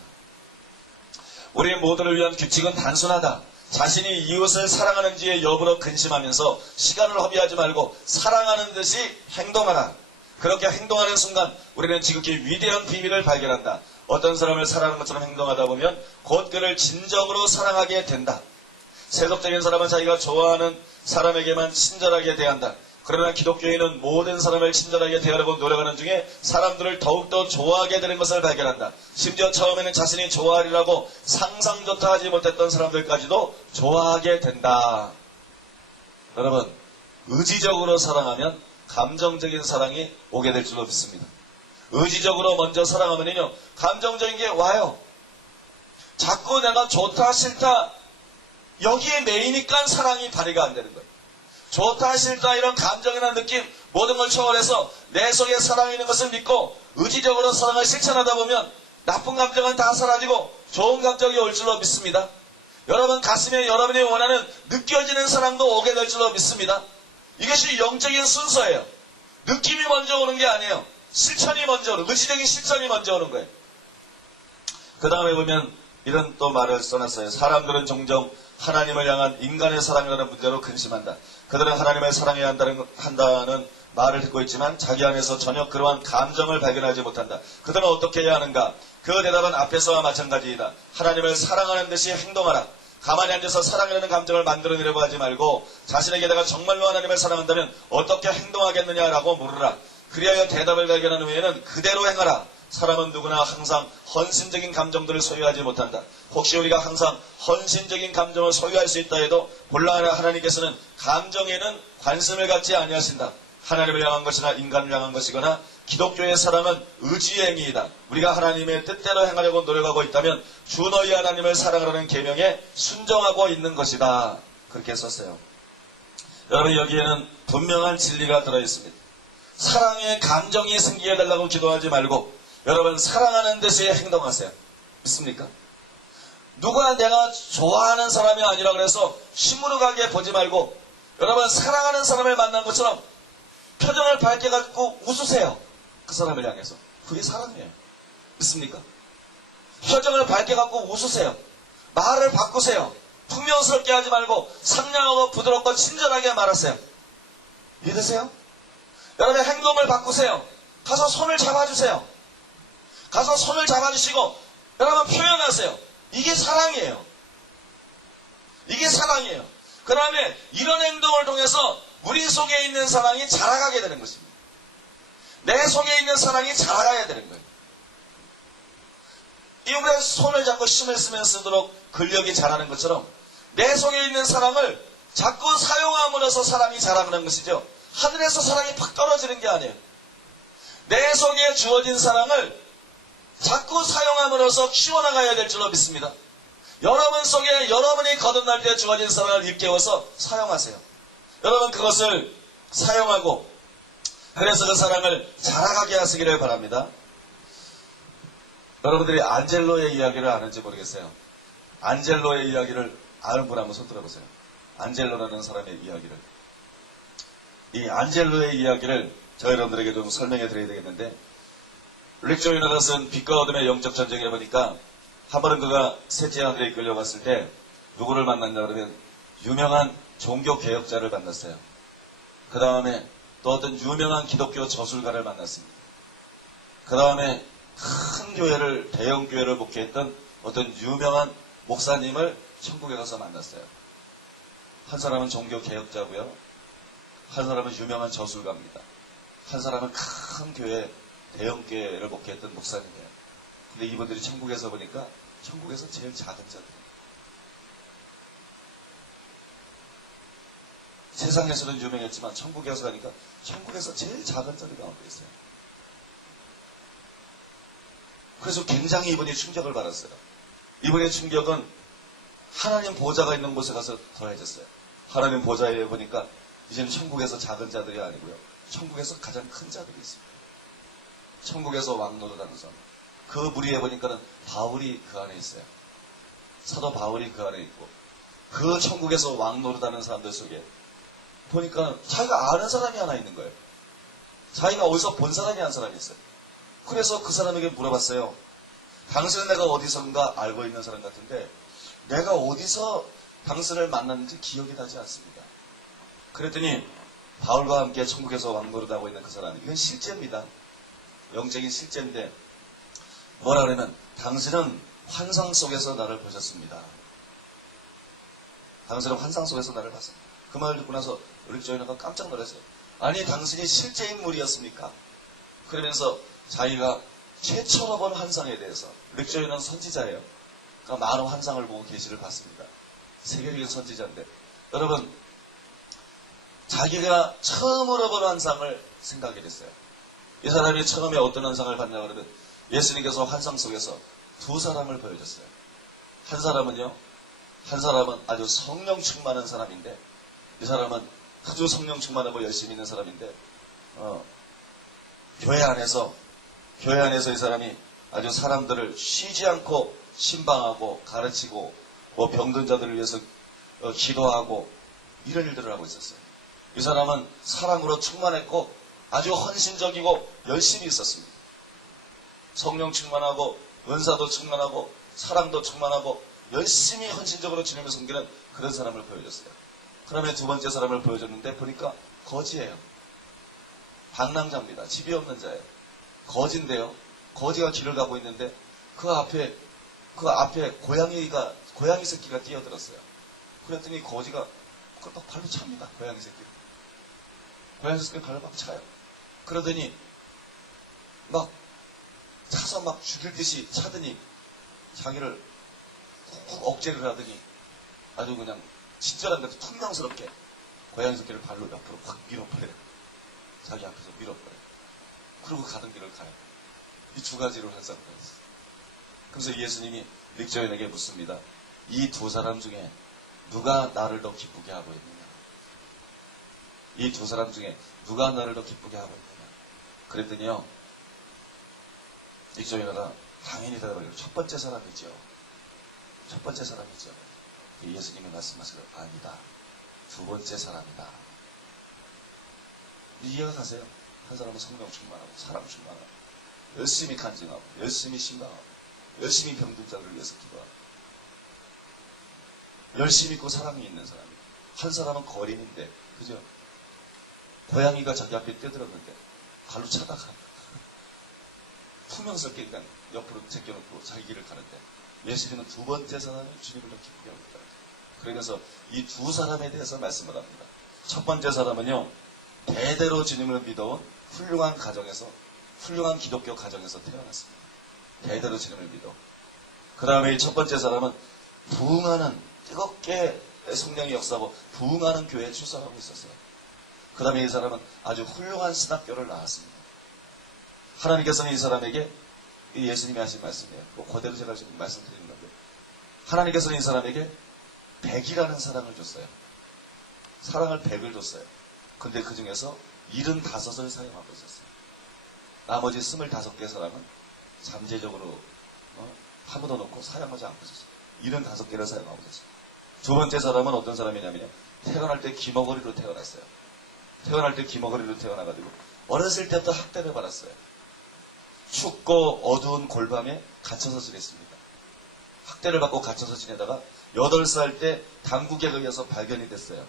우리 모두를 위한 규칙은 단순하다. 자신이 이웃을 사랑하는지의 여부로 근심하면서 시간을 허비하지 말고 사랑하는 듯이 행동하라. 그렇게 행동하는 순간 우리는 지극히 위대한 비밀을 발견한다. 어떤 사람을 사랑하는 것처럼 행동하다 보면 곧 그를 진정으로 사랑하게 된다. 세속적인 사람은 자기가 좋아하는 사람에게만 친절하게 대한다. 그러나 기독교인은 모든 사람을 친절하게 대하려고 노력하는 중에 사람들을 더욱더 좋아하게 되는 것을 발견한다. 심지어 처음에는 자신이 좋아하리라고 상상조차 하지 못했던 사람들까지도 좋아하게 된다. 여러분, 의지적으로 사랑하면 감정적인 사랑이 오게 될 줄로 믿습니다. 의지적으로 먼저 사랑하면요 감정적인 게 와요. 자꾸 내가 좋다 싫다 여기에 매이니까 사랑이 발휘가 안 되는 거예요. 좋다 싫다 이런 감정이나 느낌 모든 걸 초월해서 내 속에 사랑이 있는 것을 믿고 의지적으로 사랑을 실천하다 보면 나쁜 감정은 다 사라지고 좋은 감정이 올 줄로 믿습니다. 여러분 가슴에 여러분이 원하는 느껴지는 사랑도 오게 될 줄로 믿습니다. 이것이 영적인 순서예요. 느낌이 먼저 오는 게 아니에요. 실천이 먼저 오는, 의지적인 실천이 먼저 오는 거예요. 그 다음에 보면 이런 또 말을 써놨어요. 사람들은 종종 하나님을 향한 인간의 사랑이라는 문제로 근심한다. 그들은 하나님을 사랑해야 한다는 말을 듣고 있지만 자기 안에서 전혀 그러한 감정을 발견하지 못한다. 그들은 어떻게 해야 하는가? 그 대답은 앞에서와 마찬가지이다. 하나님을 사랑하는 듯이 행동하라. 가만히 앉아서 사랑이라는 감정을 만들어내려고 하지 말고 자신에게다가 정말로 하나님을 사랑한다면 어떻게 행동하겠느냐라고 물으라. 그리하여 대답을 발견한 후에는 그대로 행하라. 사람은 누구나 항상 헌신적인 감정들을 소유하지 못한다. 혹시 우리가 항상 헌신적인 감정을 소유할 수 있다 해도 본래 하나님께서는 감정에는 관심을 갖지 아니하신다. 하나님을 향한 것이나 인간을 향한 것이거나 기독교의 사랑은 의지의 행위이다. 우리가 하나님의 뜻대로 행하려고 노력하고 있다면 주 너희 하나님을 사랑하라는 계명에 순종하고 있는 것이다. 그렇게 썼어요. 여러분 여기에는 분명한 진리가 들어있습니다. 사랑의 감정이 생기게 해달라고 기도하지 말고 여러분 사랑하는 듯이 행동하세요. 믿습니까? 누가 내가 좋아하는 사람이 아니라 그래서 시무룩하게 보지 말고 여러분 사랑하는 사람을 만난 것처럼 표정을 밝게 갖고 웃으세요. 그 사람을 향해서. 그게 사랑이에요. 믿습니까? 표정을 밝게 갖고 웃으세요. 말을 바꾸세요. 풍요스럽게 하지 말고 상냥하고 부드럽고 친절하게 말하세요. 믿으세요? 여러분의 행동을 바꾸세요. 가서 손을 잡아주세요. 가서 손을 잡아주시고 여러분 표현하세요. 이게 사랑이에요. 이게 사랑이에요. 그 다음에 이런 행동을 통해서 우리 속에 있는 사랑이 자라가게 되는 것입니다. 내 속에 있는 사랑이 자라가야 되는 거예요. 이분의 손을 잡고 힘을 쓰면 쓰도록 근력이 자라는 것처럼 내 속에 있는 사랑을 자꾸 사용함으로써 사랑이 자라는 것이죠. 하늘에서 사랑이 팍 떨어지는 게 아니에요. 내 속에 주어진 사랑을 자꾸 사용함으로써 키워나가야 될 줄로 믿습니다. 여러분 속에 여러분이 거듭날 때 주어진 사랑을 일깨워서 사용하세요. 여러분 그것을 사용하고 그래서 그 사랑을 자라가게 하시기를 바랍니다. 여러분들이 안젤로의 이야기를 아는지 모르겠어요. 안젤로의 이야기를 아는 분 한번 손 들어보세요. 안젤로라는 사람의 이야기를. 이 안젤로의 이야기를 저 여러분들에게 좀 설명해 드려야 되겠는데 릭 조이너가 쓴 빛과 어둠의 영적 전쟁에 보니까 한 번은 그가 셋째 하늘에 끌려갔을 때 누구를 만났냐 그러면 유명한 종교개혁자를 만났어요. 그 다음에 또 어떤 유명한 기독교 저술가를 만났습니다. 그 다음에 큰 교회를, 대형 교회를 목회했던 어떤 유명한 목사님을 천국에 가서 만났어요. 한 사람은 종교개혁자고요. 한 사람은 유명한 저술가입니다. 한 사람은 큰 교회, 대형 교회를 목회했던 목사님이에요. 근데 이분들이 천국에서 보니까 천국에서 제일 작은 자들. 세상에서는 유명했지만 천국에서 가니까 천국에서 제일 작은 자리 가운데 있어요. 그래서 굉장히 이분이 충격을 받았어요. 이분의 충격은 하나님 보좌가 있는 곳에 가서 더해졌어요. 하나님 보좌에 보니까 이제는 천국에서 작은 자들이 아니고요. 천국에서 가장 큰 자들이 있습니다. 천국에서 왕노릇하는 사람. 그 무리에 보니까는 바울이 그 안에 있어요. 사도 바울이 그 안에 있고, 그 천국에서 왕노릇하는 사람들 속에 보니까 자기가 아는 사람이 하나 있는 거예요. 자기가 어디서 본 사람이 한 사람이 있어요. 그래서 그 사람에게 물어봤어요. 당신은 내가 어디선가 알고 있는 사람 같은데 내가 어디서 당신을 만났는지 기억이 나지 않습니다. 그랬더니 바울과 함께 천국에서 왕노릇하고 있는 그 사람, 이건 실제입니다. 영적인 실제인데 뭐라 그러면 당신은 환상 속에서 나를 보셨습니다. 당신은 환상 속에서 나를 봤습니다. 그 말을 듣고 나서 우리 조인아가 깜짝 놀랐어요. 아니 당신이 실제 인물이었습니까? 그러면서 자기가 최초로 본 환상에 대해서, 릭조이는 선지자예요. 그러니까 많은 환상을 보고 계시를 받습니다. 세계적인 선지자인데 여러분, 자기가 처음으로 본 환상을 생각하게 됐어요. 이 사람이 처음에 어떤 환상을 봤냐 그러면 예수님께서 환상 속에서 두 사람을 보여줬어요. 한 사람은 아주 성령 충만한 사람인데, 이 사람은 아주 성령 충만하고 열심히 있는 사람인데 교회 안에서 이 사람이 아주 사람들을 쉬지 않고 신방하고 가르치고 뭐 병든 자들을 위해서 기도하고 이런 일들을 하고 있었어요. 이 사람은 사랑으로 충만했고 아주 헌신적이고 열심히 있었습니다. 성령 충만하고 은사도 충만하고 사랑도 충만하고 열심히 헌신적으로 주님을 섬기는 그런 사람을 보여줬어요. 그러면 두 번째 사람을 보여줬는데 보니까 거지예요. 방랑자입니다. 집이 없는 자예요. 거지인데요. 거지가 길을 가고 있는데 그 앞에 고양이 새끼가 뛰어들었어요. 그랬더니 거지가 그걸 막 발로 찹니다. 고양이 새끼를 발로 막 차요. 그러더니 막 차서 막 죽일 듯이 차더니 자기를 쿡쿡 억제를 하더니 아주 그냥 친절한 데서 퉁명스럽게 고양이 새끼를 발로 옆으로 확 밀어버려요. 자기 앞에서 밀어버려요. 그리고 가던 길을 가요. 이 두 가지로 환상을 했어요. 그래서 예수님이 릭조인에게 묻습니다. 이 두 사람 중에 누가 나를 더 기쁘게 하고 있느냐? 이 두 사람 중에 누가 나를 더 기쁘게 하고 있느냐? 그랬더니요, 릭조인가 당연히 대답하기로 첫 번째 사람이죠. 첫 번째 사람이죠. 예수님이 말씀하시기를 아니다. 두 번째 사람이다. 이해가 가세요? 한 사람은 성령 충만하고 사랑 충만하고 열심히 간증하고 열심히 신방하고 열심히 병든 자들을 위해서 기도하고 열심히 있고 사랑이 있는 사람이에요. 한 사람은 거린인데, 그죠? 고양이가 자기 앞에 뛰어들었는데 발로 차다가 투명스럽게 그냥 옆으로 제껴놓고 자기 길을 가는데 예수님은 두 번째 사람이 주님을 더 기쁘게 하고 있다. 그러면서 이 두 사람에 대해서 말씀을 합니다. 첫 번째 사람은요, 대대로 주님을 믿어온 훌륭한 가정에서, 훌륭한 기독교 가정에서 태어났습니다. 대대로 주님을 믿어. 그 다음에 이 첫 번째 사람은 부흥하는, 뜨겁게 성령이 역사하고 부흥하는 교회에 출석하고 있었어요. 그 다음에 이 사람은 아주 훌륭한 신학교를 나왔습니다. 하나님께서는 이 사람에게, 이 예수님이 하신 말씀이에요. 뭐 그대로 제가 지금 말씀드리는 건데, 하나님께서는 이 사람에게 100이라는 사랑을 줬어요. 사랑을 100을 줬어요. 근데 그 중에서 75을 사용하고 있었어요. 나머지 25개 사람은 잠재적으로 파묻어 놓고 사용하지 않고 있었어요. 75개를 사용하고 있었어요. 두 번째 사람은 어떤 사람이냐면요, 태어날 때 귀머거리로 태어났어요. 태어날 때 귀머거리로 태어나가지고 어렸을 때부터 학대를 받았어요. 춥고 어두운 골방에 갇혀서 지냈습니다. 학대를 받고 갇혀서 지내다가 8살 때 당국에 의해서 발견이 됐어요.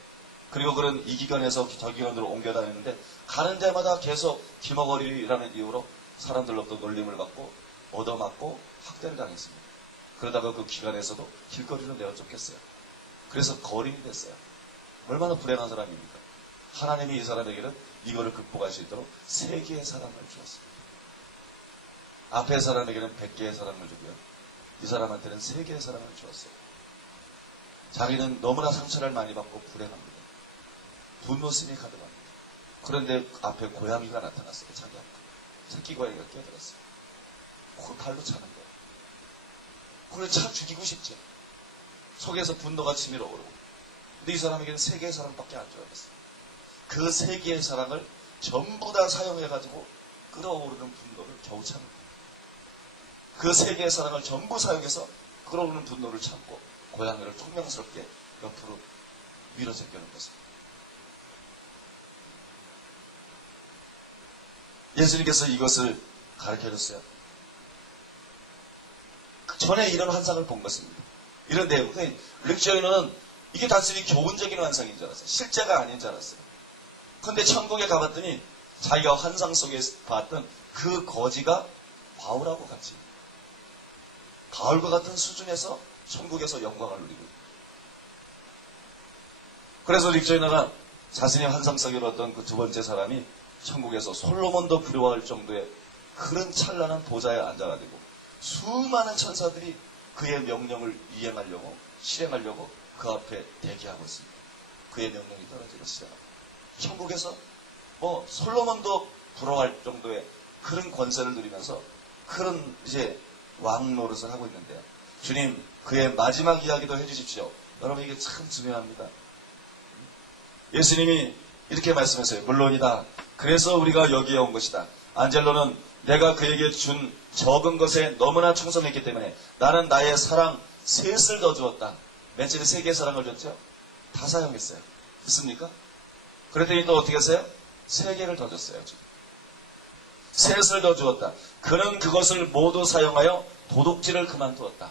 그리고 그런 이 기관에서 저 기관으로 옮겨 다녔는데 가는 데마다 계속 기머거리라는 이유로 사람들로부터 놀림을 받고 얻어맞고 학대를 당했습니다. 그러다가 그 기관에서도 길거리로 내어쫓겼어요. 그래서 거린이 됐어요. 얼마나 불행한 사람입니까? 하나님이 이 사람에게는 이거를 극복할 수 있도록 3개의 사랑을 주었습니다. 앞에 사람에게는 100개의 사랑을 주고요. 이 사람한테는 3개의 사랑을 주었어요. 자기는 너무나 상처를 많이 받고 불행합니다. 분노심이 가득합니다. 그런데 앞에 고양이가 나타났어요. 자기 앞에. 새끼 고양이가 끼어들었어요. 그걸 발로 차는 거예요. 그걸 차 죽이고 싶죠. 속에서 분노가 치밀어 오르고. 근데 이 사람에게는 3개의 사랑밖에 안 줘야겠어요. 그 3개의 사랑을 전부 다 사용해가지고 끓어오르는 분노를 겨우 참는 거예요. 그 3개의 사랑을 전부 사용해서 끓어오르는 분노를 참고 고양이를 총명스럽게 옆으로 밀어 제껴는 것입니다. 예수님께서 이것을 가르쳐줬어요. 전에 이런 환상을 본 것입니다. 이런 내용. 릭저이너는 이게 단순히 교훈적인 환상인 줄 알았어요. 실제가 아닌 줄 알았어요. 그런데 천국에 가봤더니 자기가 환상 속에 봤던 그 거지가 바울하고 같이 바울과 같은 수준에서 천국에서 영광을 누리고 있다. 그래서 릭저이너가 자신의 환상 속에 봤던 그 두 번째 사람이 천국에서 솔로몬도 부러워할 정도의 그런 찬란한 보좌에 앉아가지고 수많은 천사들이 그의 명령을 이행하려고 실행하려고 그 앞에 대기하고 있습니다. 그의 명령이 떨어지기 시작합니다. 천국에서 솔로몬도 부러워할 정도의 그런 권세를 누리면서 그런 이제 왕 노릇을 하고 있는데요. 주님, 그의 마지막 이야기도 해주십시오. 여러분, 이게 참 중요합니다. 예수님이 이렇게 말씀하세요. 물론이다. 그래서 우리가 여기에 온 것이다. 안젤로는 내가 그에게 준 적은 것에 너무나 충성했기 때문에 나는 나의 사랑 셋을 더 주었다. 맨 처음에 3개의 사랑을 줬죠? 다 사용했어요. 믿습니까? 그랬더니 또 어떻게 했어요? 3개를 더 줬어요. 지금. 셋을 더 주었다. 그는 그것을 모두 사용하여 도둑질을 그만두었다.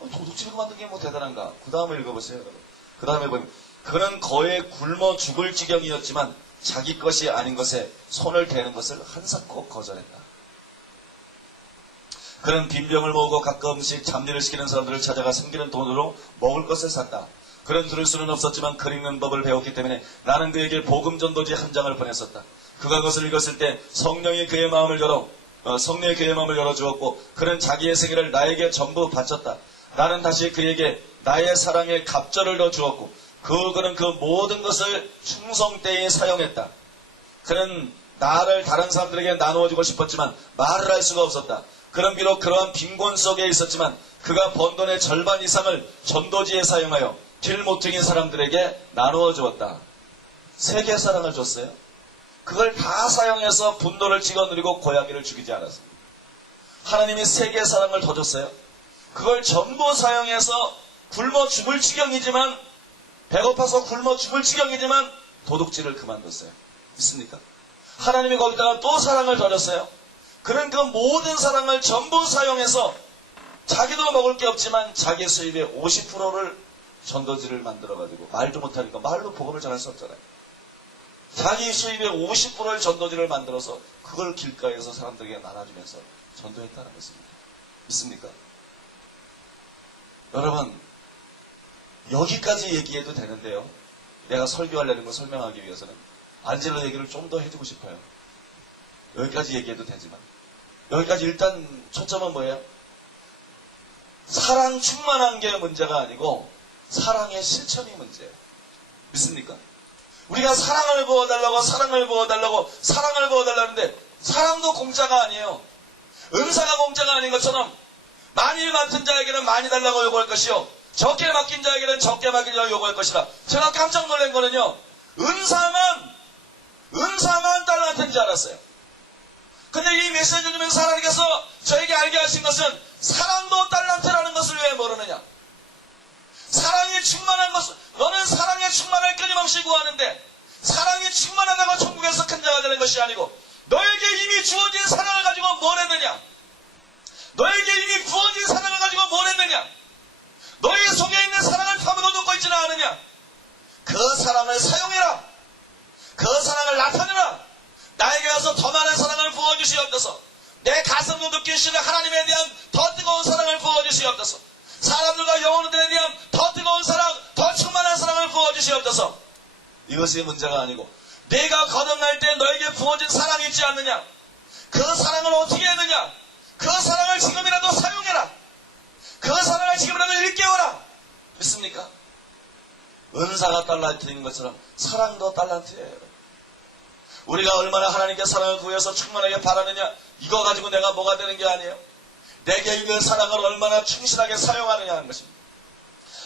도둑질을 그만둔 게 뭐 대단한가? 그 다음에 읽어보세요. 여러분. 그 다음에 보면 그는 거에 굶어 죽을 지경이었지만 자기 것이 아닌 것에 손을 대는 것을 한사코 거절했다. 그는 빈병을 모으고 가끔씩 잡일을 시키는 사람들을 찾아가 생기는 돈으로 먹을 것을 샀다. 그는 들을 수는 없었지만 글 읽는 법을 배웠기 때문에 나는 그에게 복음 전도지 한 장을 보냈었다. 그가 그것을 읽었을 때 성령이 그의 마음을 열어 주었고 그는 자기의 생애를 나에게 전부 바쳤다. 나는 다시 그에게 나의 사랑의 갑절을 더 주었고 그는 그 모든 것을 충성되이 사용했다. 그는 나를 다른 사람들에게 나누어주고 싶었지만 말을 할 수가 없었다. 그는 비록 그러한 빈곤 속에 있었지만 그가 번 돈의 절반 이상을 전도지에 사용하여 길 모퉁이 사람들에게 나누어 주었다. 3개의 사랑을 줬어요. 그걸 다 사용해서 분노를 찍어 누리고 고양이를 죽이지 않았습니다. 하나님이 3개의 사랑을 더 줬어요. 그걸 전부 사용해서 굶어 죽을 지경이지만 배고파서 굶어 죽을 지경이지만 도둑질을 그만뒀어요. 믿습니까? 하나님이 거기다가 또 사랑을 더 줬어요. 그는 그 모든 사랑을 전부 사용해서 자기도 먹을 게 없지만 자기 수입의 50%를 전도지를 만들어가지고 말도 못하니까 말로 복음을 전할 수 없잖아요. 자기 수입의 50%를 전도지를 만들어서 그걸 길가에서 사람들에게 나눠주면서 전도했다는 것입니다. 믿습니까? 여러분, 여기까지 얘기해도 되는데요. 내가 설교하려는 걸 설명하기 위해서는 안젤로 얘기를 좀 더 해주고 싶어요. 여기까지 얘기해도 되지만 여기까지 일단 초점은 뭐예요? 사랑 충만한 게 문제가 아니고 사랑의 실천이 문제예요. 믿습니까? 우리가 사랑을 부어달라고 사랑하는데 사랑도 공짜가 아니에요. 은사가 공짜가 아닌 것처럼 많이 맡은 자에게는 많이 달라고 요구할 것이요 적게 맡긴 자에게는 적게 맡기려고 요구할 것이다. 제가 깜짝 놀란 거는요. 은사만 달란트인 줄 알았어요. 근데 이 메시지를 들으면서 하나님께서 저에게 알게 하신 것은 사랑도 달란트라는 것을 왜 모르느냐. 사랑이 충만한 것을 너는 사랑에 충만할 끊임없이 구하는데 사랑이 충만하다고 천국에서 큰 자가 되는 것이 아니고 너에게 이미 주어진 사랑을 가지고 뭘 했느냐. 너에게 이미 부어진 사랑을 가지고 뭘 했느냐. 너희 속에 있는 사랑을 파묻어 놓고 있지는 않느냐. 그 사랑을 사용해라. 그 사랑을 나타내라. 나에게 와서 더 많은 사랑을 부어주시옵소서. 내 가슴으로 느끼시는 하나님에 대한 더 뜨거운 사랑을 부어주시옵소서. 사람들과 영혼들에 대한 더 뜨거운 사랑, 더 충만한 사랑을 부어주시옵소서. 이것이 문제가 아니고 내가 거듭날 때 너에게 부어진 사랑이 있지 않느냐. 그 사랑을 어떻게 했느냐. 그 사랑을 지금이라도 사용해라. 그 사랑을 지금이라도 일깨워라. 믿습니까? 은사가 달란트인 것처럼 사랑도 달란트예요. 우리가 얼마나 하나님께 사랑을 구해서 충만하게 바라느냐, 이거 가지고 내가 뭐가 되는 게 아니에요. 내게 있는 사랑을 얼마나 충실하게 사용하느냐 하는 것입니다.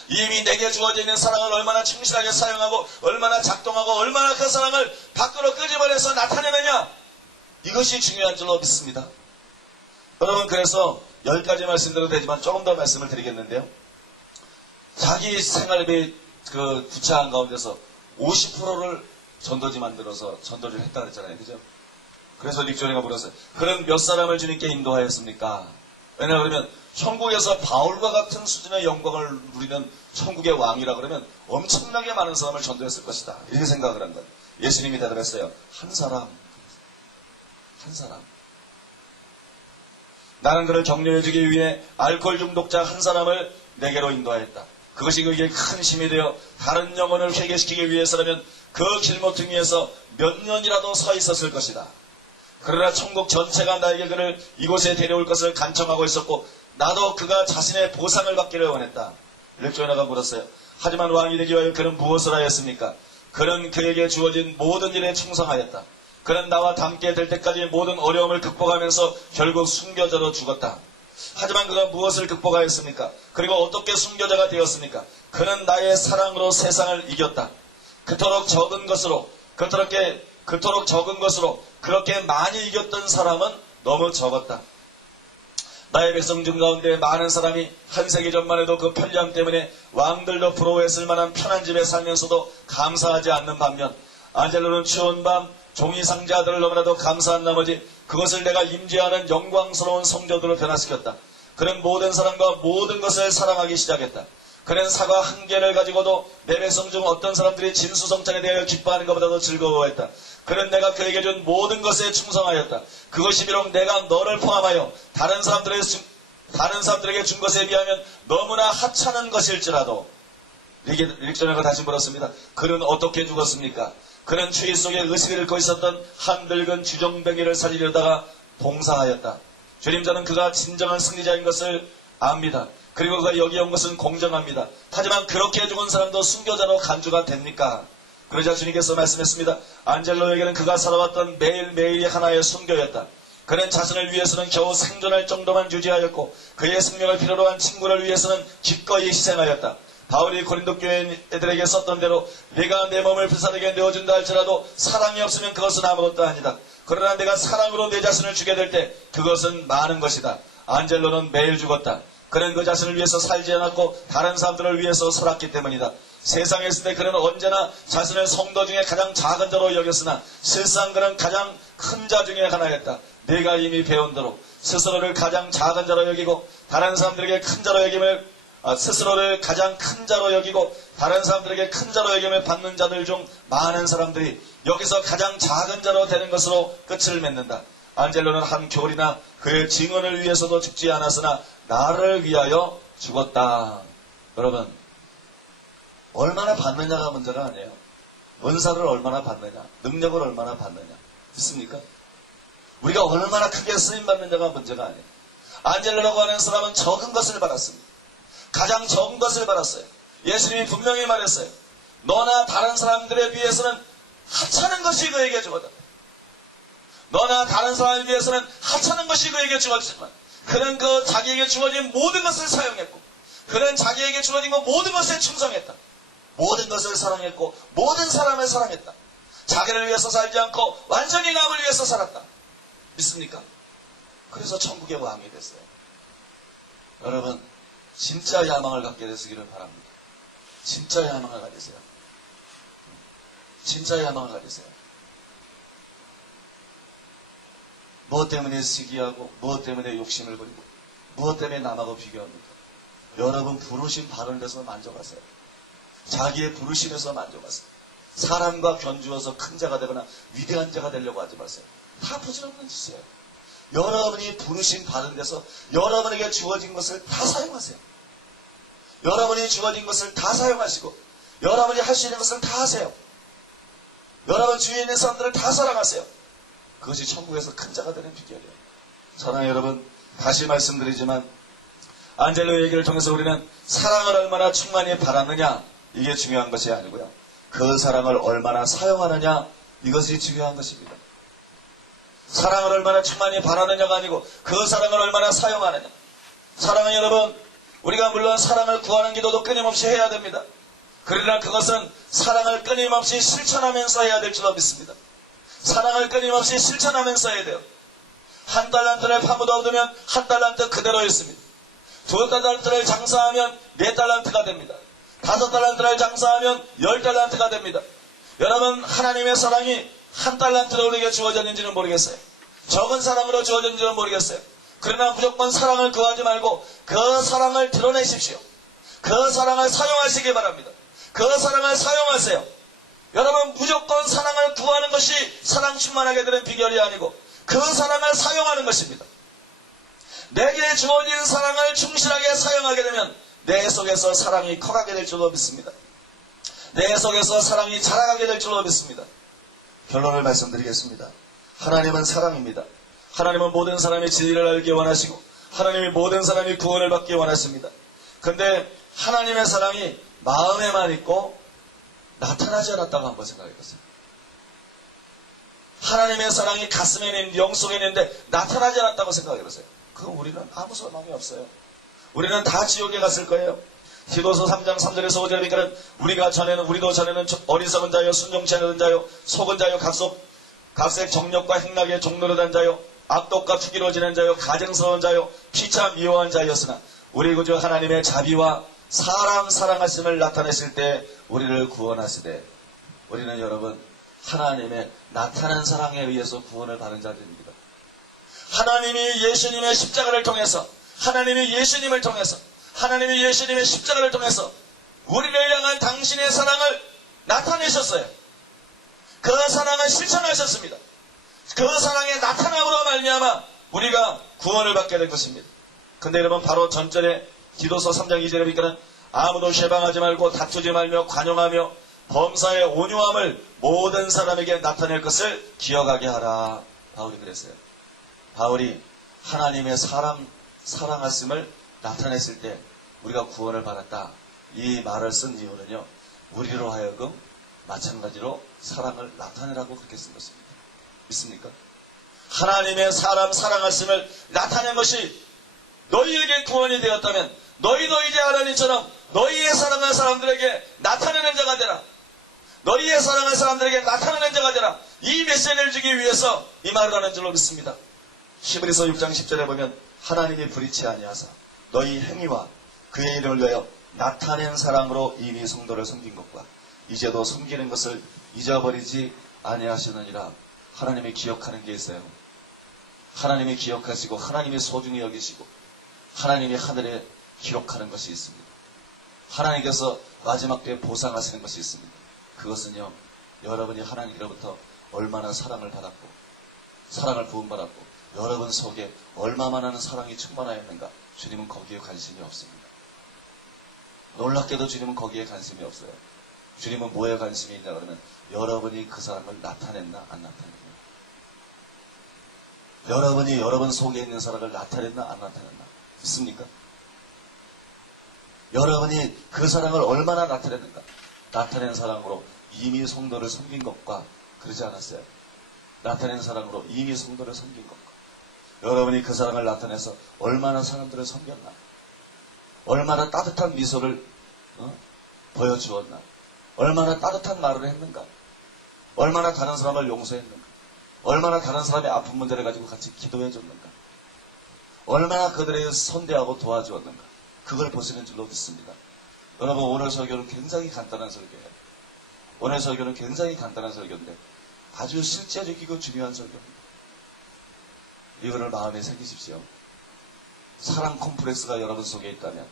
이미 내게 주어져 있는 사랑을 얼마나 충실하게 사용하고 얼마나 작동하고 얼마나 그 사랑을 밖으로 끄집어내서 나타내느냐, 이것이 중요한 줄로 믿습니다. 여러분, 그래서 10가지 말씀대로 되지만 조금 더 말씀을 드리겠는데요. 자기 생활비 그 구체한 가운데서 50%를 전도지 만들어서 전도를 했다 그랬잖아요. 그죠? 그래서 닉존이가 물었어요. 그럼 몇 사람을 주님께 인도하였습니까? 왜냐하면 천국에서 바울과 같은 수준의 영광을 누리는 천국의 왕이라 그러면 엄청나게 많은 사람을 전도했을 것이다. 이렇게 생각을 한 거예요. 예수님이 대답했어요. 한 사람. 나는 그를 격려해주기 위해 알코올 중독자 한 사람을 내게로 인도하였다. 그것이 그에게 큰 힘이 되어 다른 영혼을 회개시키기 위해서라면 그 길모퉁이에서 몇 년이라도 서 있었을 것이다. 그러나 천국 전체가 나에게 그를 이곳에 데려올 것을 간청하고 있었고 나도 그가 자신의 보상을 받기를 원했다. 렉조나가 물었어요. 하지만 왕이 되기 위하여 그는 무엇을 하였습니까? 그는 그에게 주어진 모든 일에 충성하였다. 그는 나와 함께 될 때까지 모든 어려움을 극복하면서 결국 순교자로 죽었다. 하지만 그가 무엇을 극복하였습니까? 그리고 어떻게 순교자가 되었습니까? 그는 나의 사랑으로 세상을 이겼다. 그토록 적은 것으로 그렇게 많이 이겼던 사람은 너무 적었다. 나의 백성 중 가운데 많은 사람이 한 세기 전만 해도 그 편리함 때문에 왕들도 부러워했을 만한 편한 집에 살면서도 감사하지 않는 반면 안젤로는 추운 밤 종이 상자들을 너무나도 감사한 나머지 그것을 내가 임재하는 영광스러운 성전으로 변화시켰다. 그는 모든 사람과 모든 것을 사랑하기 시작했다. 그는 사과 한 개를 가지고도 내 백성 중 어떤 사람들이 진수성찬에 대하여 기뻐하는 것보다도 즐거워했다. 그는 내가 그에게 준 모든 것에 충성하였다. 그것이 비록 내가 너를 포함하여 다른 사람들에게 준 것에 비하면 너무나 하찮은 것일지라도 릭전에가 다시 물었습니다. 그는 어떻게 죽었습니까? 그는 추위 속에 의식을 잃고 있었던 한 늙은 주정뱅이를 살리려다가 봉사하였다. 주님, 저는 그가 진정한 승리자인 것을 압니다. 그리고 그가 여기 온 것은 공정합니다. 하지만 그렇게 죽은 사람도 순교자로 간주가 됩니까? 그러자 주님께서 말씀했습니다. 안젤로에게는 그가 살아왔던 매일매일이 하나의 순교였다. 그는 자신을 위해서는 겨우 생존할 정도만 유지하였고 그의 생명을 필요로 한 친구를 위해서는 기꺼이 희생하였다. 바울이 고린도 교회 애들에게 썼던 대로 내가 내 몸을 불사르게 내어준다 할지라도 사랑이 없으면 그것은 아무것도 아니다. 그러나 내가 사랑으로 내 자신을 주게 될 때 그것은 많은 것이다. 안젤로는 매일 죽었다. 그는 그 자신을 위해서 살지 않았고 다른 사람들을 위해서 살았기 때문이다. 세상에 있을 때 그는 언제나 자신을 성도 중에 가장 작은 자로 여겼으나 실상 그는 가장 큰 자 중에 하나였다. 내가 이미 배운 대로 스스로를 가장 작은 자로 여기고 다른 사람들에게 큰 자로 여김을 스스로를 가장 큰 자로 여기고 다른 사람들에게 큰 자로 여김을 받는 자들 중 많은 사람들이 여기서 가장 작은 자로 되는 것으로 끝을 맺는다. 안젤로는 한 교리나 그의 증언을 위해서도 죽지 않았으나 나를 위하여 죽었다. 여러분, 얼마나 받느냐가 문제가 아니에요. 은사를 얼마나 받느냐, 능력을 얼마나 받느냐. 믿습니까? 우리가 얼마나 크게 쓰임받느냐가 문제가 아니에요. 안젤로라고 하는 사람은 적은 것을 받았습니다. 가장 적은 것을 받았어요. 예수님이 분명히 말했어요. 너나 다른 사람들에 비해서는 하찮은 것이 그에게 주어졌다. 너나 다른 사람에 비해서는 하찮은 것이 그에게 주어졌지만 그는 그 자기에게 주어진 모든 것을 사용했고 그는 자기에게 주어진 것 모든 것에 충성했다. 모든 것을 사랑했고 모든 사람을 사랑했다. 자기를 위해서 살지 않고 완전히 남을 위해서 살았다. 믿습니까? 그래서 천국의 왕이 됐어요. 여러분, 진짜 야망을 갖게 되시기를 바랍니다. 진짜 야망을 가지세요. 진짜 야망을 가지세요. 무엇 때문에 시기하고 무엇 때문에 욕심을 부리고 무엇 때문에 남하고 비교합니까? 여러분 부르심 바른 데서 만족하세요. 자기의 부르심에서 만족하세요. 사람과 견주어서 큰 자가 되거나 위대한 자가 되려고 하지 마세요. 다 부질없는 짓이에요. 여러분이 부르심 받은 데서 여러분에게 주어진 것을 다 사용하세요. 여러분이 주어진 것을 다 사용하시고 여러분이 할 수 있는 것을 다 하세요. 여러분 주위에 있는 사람들을 다 사랑하세요. 그것이 천국에서 큰 자가 되는 비결이에요. 사랑하는 여러분, 다시 말씀드리지만 안젤로 얘기를 통해서 우리는 사랑을 얼마나 충만히 바랐느냐, 이게 중요한 것이 아니고요, 그 사랑을 얼마나 사용하느냐, 이것이 중요한 것입니다. 사랑을 얼마나 충만히 바라느냐가 아니고 그 사랑을 얼마나 사용하느냐. 사랑하는 여러분, 우리가 물론 사랑을 구하는 기도도 끊임없이 해야 됩니다. 그러나 그것은 사랑을 끊임없이 실천하면서 해야 될 줄로 믿습니다. 사랑을 끊임없이 실천하면서 해야 돼요. 한 달란트를 파묻어 얻으면 한 달란트 그대로 있습니다. 두 달란트를 장사하면 네 달란트가 됩니다. 다섯 달란트를 장사하면 열 달란트가 됩니다. 여러분, 하나님의 사랑이 한 달란트로 우리에게 주어졌는지는 모르겠어요. 적은 사랑으로 주어졌는지는 모르겠어요. 그러나 무조건 사랑을 구하지 말고 그 사랑을 드러내십시오. 그 사랑을 사용하시기 바랍니다. 그 사랑을 사용하세요. 여러분, 무조건 사랑을 구하는 것이 사랑 충만하게 되는 비결이 아니고 그 사랑을 사용하는 것입니다. 내게 주어진 사랑을 충실하게 사용하게 되면 내 속에서 사랑이 커가게 될 줄로 믿습니다. 내 속에서 사랑이 자라가게 될 줄로 믿습니다. 결론을 말씀드리겠습니다. 하나님은 사랑입니다. 하나님은 모든 사람이 진리를 알기 원하시고 하나님이 모든 사람이 구원을 받기 원하십니다. 그런데 하나님의 사랑이 마음에만 있고 나타나지 않았다고 한번 생각해보세요. 하나님의 사랑이 가슴에 있는, 영속에 있는데 나타나지 않았다고 생각해보세요. 그건 우리는 아무 소망이 없어요. 우리는 다 지옥에 갔을 거예요. 디도서 3장 3절에서 5절에 보니까 우리도 전에는 어리석은 자요, 순종치 않은 자요, 속은 자요, 각색 정력과 행락에 종노릇한 자요, 악독과 투기로 지낸 자요, 가증스러운 자요, 피차 미워한 자였으나 우리 구주 하나님의 자비와 사랑하심을 나타내실 때 우리를 구원하시되, 우리는 여러분 하나님의 나타난 사랑에 의해서 구원을 받은 자들입니다. 하나님이 예수님의 십자가를 통해서, 하나님이 예수님을 통해서, 하나님이 예수님의 십자가를 통해서 우리를 향한 당신의 사랑을 나타내셨어요. 그 사랑을 실천하셨습니다. 그 사랑의 나타남으로 말미암아 우리가 구원을 받게 된 것입니다. 근데 여러분, 바로 전절에 디도서 3장 2절에 보니까 아무도 쉐방하지 말고 다투지 말며 관용하며 범사의 온유함을 모든 사람에게 나타낼 것을 기억하게 하라. 바울이 그랬어요. 바울이 하나님의 사랑하심을 나타냈을 때 우리가 구원을 받았다, 이 말을 쓴 이유는요, 우리로 하여금 마찬가지로 사랑을 나타내라고 그렇게 쓴 것입니다. 믿습니까? 하나님의 사랑하심을 나타낸 것이 너희에게 구원이 되었다면 너희도 이제 하나님처럼 너희의 사랑한 사람들에게 나타내는 자가 되라. 너희의 사랑한 사람들에게 나타내는 자가 되라. 이 메시지를 주기 위해서 이 말을 하는 줄로 믿습니다. 히브리서 6장 10절에 보면 하나님이 불의치 아니하사 너희 행위와 그의 이름을 위하여 나타낸 사랑으로 이미 성도를 섬긴 것과 이제도 섬기는 것을 잊어버리지 아니하시느니라. 하나님이 기억하는 게 있어요. 하나님이 기억하시고 하나님이 소중히 여기시고 하나님이 하늘에 기록하는 것이 있습니다. 하나님께서 마지막 때에 보상하시는 것이 있습니다. 그것은요, 여러분이 하나님으로부터 얼마나 사랑을 받았고 사랑을 부음받았고 여러분 속에 얼마 많은 사랑이 충만하였는가, 주님은 거기에 관심이 없습니다. 놀랍게도 주님은 거기에 관심이 없어요. 주님은 뭐에 관심이 있냐 그러면 여러분이 그 사랑을 나타냈나 안 나타냈나, 여러분이 여러분 속에 있는 사랑을 나타냈나 안 나타냈나, 믿습니까? 여러분이 그 사랑을 얼마나 나타냈는가. 나타낸 사랑으로 이미 성도를 섬긴 것과 그러지 않았어요. 나타낸 사랑으로 이미 성도를 섬긴 것과 여러분이 그 사랑을 나타내서 얼마나 사람들을 섬겼나, 얼마나 따뜻한 미소를 보여주었나, 얼마나 따뜻한 말을 했는가, 얼마나 다른 사람을 용서했는가, 얼마나 다른 사람의 아픈 문제를 가지고 같이 기도해 줬는가, 얼마나 그들에게 선대하고 도와주었는가, 그걸 보시는 줄로 믿습니다. 여러분, 오늘 설교는 굉장히 간단한 설교예요. 오늘 설교는 굉장히 간단한 설교인데 아주 실제적이고 중요한 설교입니다. 이거를 마음에 새기십시오. 사랑 콤플렉스가 여러분 속에 있다면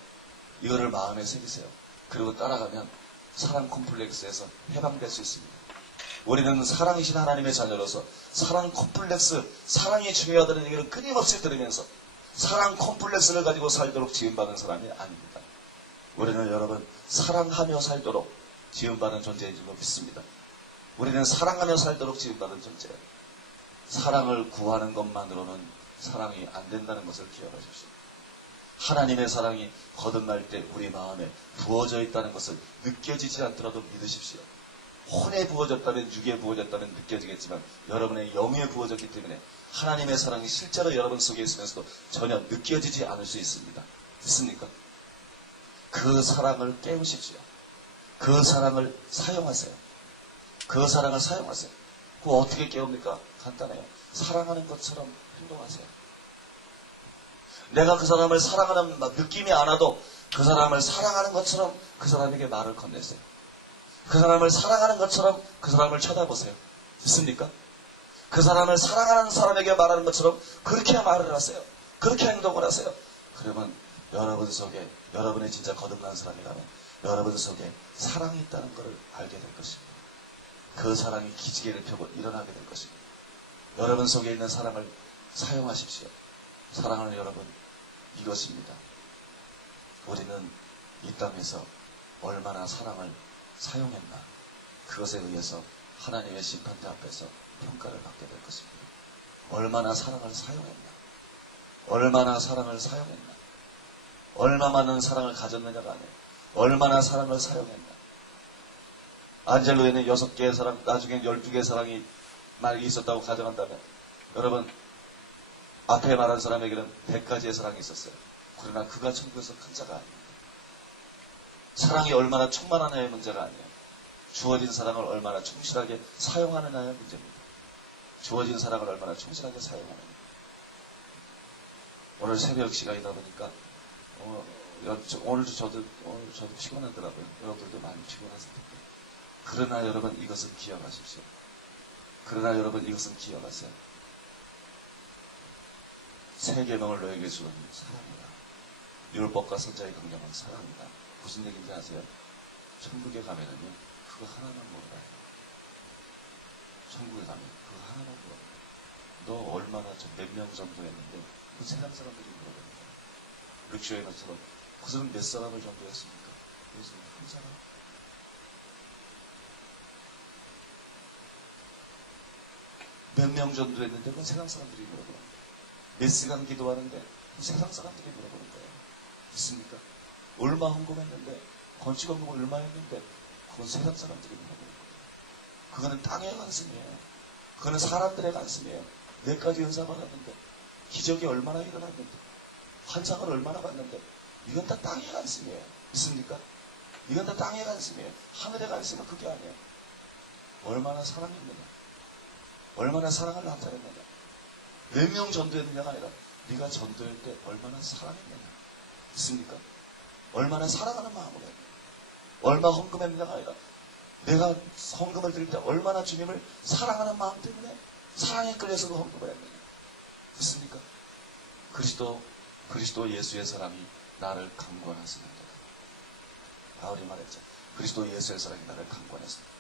이거를 마음에 새기세요. 그리고 따라가면 사랑 콤플렉스에서 해방될 수 있습니다. 우리는 사랑이신 하나님의 자녀로서 사랑 콤플렉스, 사랑이 중요하다는 얘기를 끊임없이 들으면서 사랑 콤플렉스를 가지고 살도록 지음받은 사람이 아닙니다. 우리는 여러분 사랑하며 살도록 지음받은 존재인 줄 믿습니다. 우리는 사랑하며 살도록 지음받은 존재예요. 사랑을 구하는 것만으로는 사랑이 안 된다는 것을 기억하십시오. 하나님의 사랑이 거듭날 때 우리 마음에 부어져 있다는 것을 느껴지지 않더라도 믿으십시오. 혼에 부어졌다면, 육에 부어졌다면 느껴지겠지만 여러분의 영에 부어졌기 때문에 하나님의 사랑이 실제로 여러분 속에 있으면서도 전혀 느껴지지 않을 수 있습니다. 믿습니까? 그 사랑을 깨우십시오. 그 사랑을 사용하세요. 그 사랑을 사용하세요. 그거 어떻게 깨웁니까? 간단해요. 사랑하는 것처럼 행동하세요. 내가 그 사람을 사랑하는 느낌이 안 와도 그 사람을 사랑하는 것처럼 그 사람에게 말을 건네세요. 그 사람을 사랑하는 것처럼 그 사람을 쳐다보세요. 믿습니까? 그 사람을 사랑하는 사람에게 말하는 것처럼 그렇게 말을 하세요. 그렇게 행동을 하세요. 그러면 여러분 속에, 여러분의 진짜 거듭난 사람이라면 여러분 속에 사랑이 있다는 것을 알게 될 것입니다. 그 사랑이 기지개를 펴고 일어나게 될 것입니다. 여러분 속에 있는 사랑을 사용하십시오. 사랑하는 여러분, 이것입니다. 우리는 이 땅에서 얼마나 사랑을 사용했나, 그것에 의해서 하나님의 심판대 앞에서 평가를 받게 될 것입니다. 얼마나 사랑을 사용했나, 얼마나 사랑을 사용했나, 얼마 많은 사랑을 가졌느냐가 아니에요. 얼마나 사랑을 사용했나. 안젤로에는 6개의 사랑, 나중엔 12개의 사랑이 만약에 있었다고 가정한다면 여러분 앞에 말한 사람에게는 100가지의 사랑이 있었어요. 그러나 그가 천국에서 큰 자가 아닙니다. 사랑이 얼마나 충만하냐의 문제가 아니에요. 주어진 사랑을 얼마나 충실하게 사용하느냐의 문제입니다. 주어진 사랑을 얼마나 충실하게 사용하느냐. 오늘 새벽 시간이다 보니까 오늘도 저도 피곤하더라고요. 여러분들도 많이 피곤하실 텐데. 그러나 여러분 이것은 기억하십시오. 그러나 여러분 이것은 기억하세요. 세 계명을 너에게 주는 사랑이다. 율법과 선자의 강령은 사랑이다. 무슨 얘기인지 아세요? 천국에 가면은요, 그거 하나만 먹어라. 천국에 가면 그거 하나만 먹어라. 너 얼마나 몇 명 정도 했는데 그 세상 사람들이 물어봅니다. 룩쇼에너처럼 그 사람 몇 사람을 정도 했습니까? 그래서 한 사람. 몇 명 정도 했는데 그건 세상 사람들이 물어보는 거예요. 몇 시간 기도하는데 세상 사람들이 물어보는 거예요. 믿습니까? 얼마 헌금했는데, 건축 헌금을 얼마 했는데 그건 세상 사람들이 물어보는 거예요. 그거는 땅의 관심이에요. 그거는 사람들의 관심이에요. 몇 가지 은사 받았는데, 기적이 얼마나 일어났는데, 환상을 얼마나 받는데, 이건 다 땅의 관심이에요. 믿습니까? 이건 다 땅의 관심이에요. 하늘의 관심은 그게 아니에요. 얼마나 사랑했느냐, 얼마나 사랑을 나타냈느냐, 몇 명 전도했느냐가 아니라 네가 전도할 때 얼마나 사랑했느냐. 믿습니까? 얼마나 사랑하는 마음으로 했느냐. 얼마 헌금했느냐가 아니라 내가 헌금을 드릴 때 얼마나 주님을 사랑하는 마음 때문에 사랑에 끌려서도 헌금을 했느냐. 믿습니까? 그리스도 예수의 사랑이 나를 강권하십니다. 바울이 말했죠. 그리스도 예수의 사랑이 나를 강권했습니다.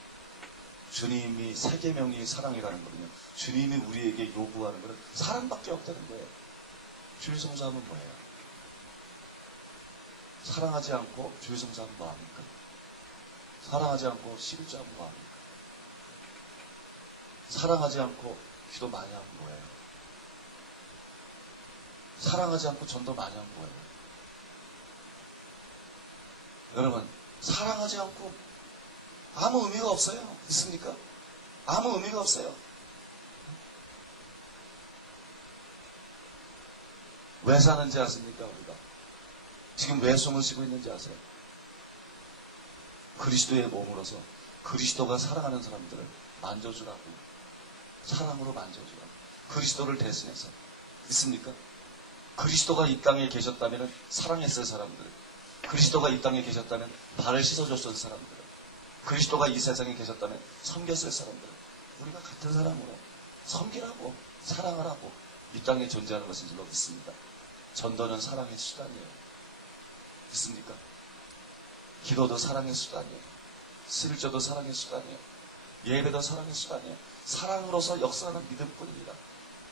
주님이 세 계명이 사랑이라는 거는요, 주님이 우리에게 요구하는 것은 사랑밖에 없다는 거예요. 주일 성사하면 뭐예요? 사랑하지 않고 주일 성사하면 뭐합니까? 사랑하지 않고 11조하면 뭐합니까? 사랑하지 않고 기도 많이 하면 뭐예요? 사랑하지 않고 전도 많이 하면 뭐예요? 여러분, 사랑하지 않고 아무 의미가 없어요. 있습니까? 아무 의미가 없어요. 왜 사는지 아십니까? 우리가 지금 왜 숨을 쉬고 있는지 아세요? 그리스도의 몸으로서 그리스도가 사랑하는 사람들을 만져주라고, 사랑으로 만져주라고, 그리스도를 대신해서. 있습니까? 그리스도가 이 땅에 계셨다면 사랑했을 사람들, 그리스도가 이 땅에 계셨다면 발을 씻어줬을 사람들, 그리스도가 이 세상에 계셨다면 섬겼을 사람들, 우리가 같은 사람으로 섬기라고, 사랑하라고 이 땅에 존재하는 것인 줄로 믿습니다. 전도는 사랑의 수단이에요. 믿습니까? 기도도 사랑의 수단이에요. 11조도 사랑의 수단이에요. 예배도 사랑의 수단이에요. 사랑으로서 역사하는 믿음뿐입니다.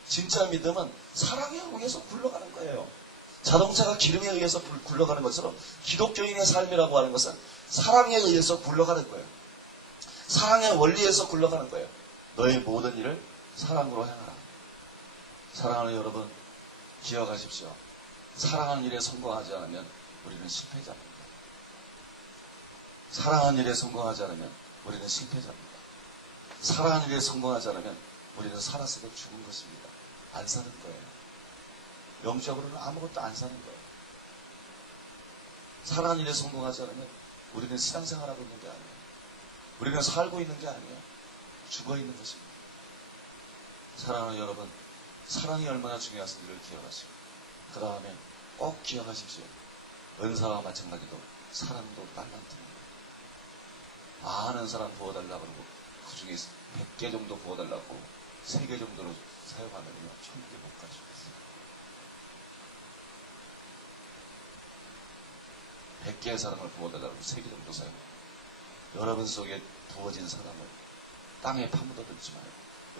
진짜 믿음은 사랑에 의해서 굴러가는 거예요. 자동차가 기름에 의해서 굴러가는 것처럼 기독교인의 삶이라고 하는 것은 사랑에 의해서 굴러가는 거예요. 사랑의 원리에서 굴러가는 거예요. 너의 모든 일을 사랑으로 행하라. 사랑하는 여러분, 기억하십시오. 사랑하는 일에 성공하지 않으면 우리는 실패자입니다. 사랑하는 일에 성공하지 않으면 우리는 실패자입니다. 사랑하는 일에 성공하지 않으면 우리는 살았어도 죽은 것입니다. 안 사는 거예요. 영적으로는 아무것도 안 사는 거예요. 사랑하는 일에 성공하지 않으면 우리는 신앙생활하고 있는 게 아니에요. 우리는 살고 있는 게 아니에요. 죽어 있는 것입니다. 사랑하는 여러분, 사랑이 얼마나 중요한지를 기억하시고, 그 다음에 꼭 기억하십시오. 은사와 마찬가지로 사랑도 딸란트입니다. 많은 사람 부어달라고 그러고 그 중에 100개 정도 부어달라고 3개 정도로 사용하면요 1000개 못 가져갔어요. 100개의 사랑을 부어달라고 3개 정도 사용해요. 여러분 속에 부어진 사랑을 땅에 파묻어들지 마요.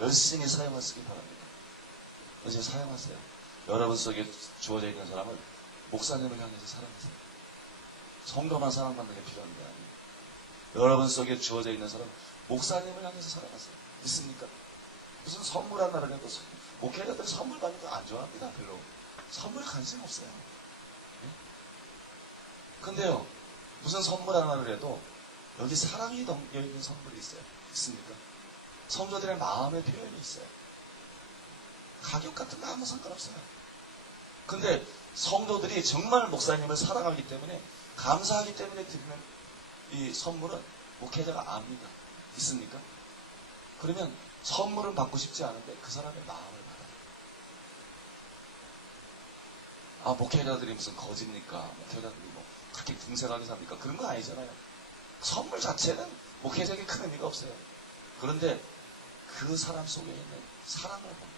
열심히 사용하시기 바랍니다. 이제 사용하세요. 여러분 속에 주어져 있는 사람을 목사님을 향해서 사랑하세요. 성도만 사랑받는 게 필요한 게 아니에요. 여러분 속에 주어져 있는 사람 목사님을 향해서 사랑하세요. 있습니까? 무슨 선물 하나를 해도 목회자들 선물 받는 거 안 좋아합니다. 별로. 선물에 관심 없어요. 근데요, 무슨 선물 하나를 해도 여기 사랑이 담겨있는 선물이 있어요. 있습니까? 성도들의 마음의 표현이 있어요. 가격 같은 거 아무 상관없어요. 근데 성도들이 정말 목사님을 사랑하기 때문에, 감사하기 때문에 드리는 이 선물은 목회자가 압니다. 있습니까? 그러면 선물은 받고 싶지 않은데 그 사람의 마음을 받아요. 아, 목회자들이 무슨 거짓입니까? 목회자들이 뭐 그렇게 궁색하게 삽니까? 그런 거 아니잖아요. 선물 자체는 목회자에게 큰 의미가 없어요. 그런데 그 사람 속에 있는 사랑을 봅니다.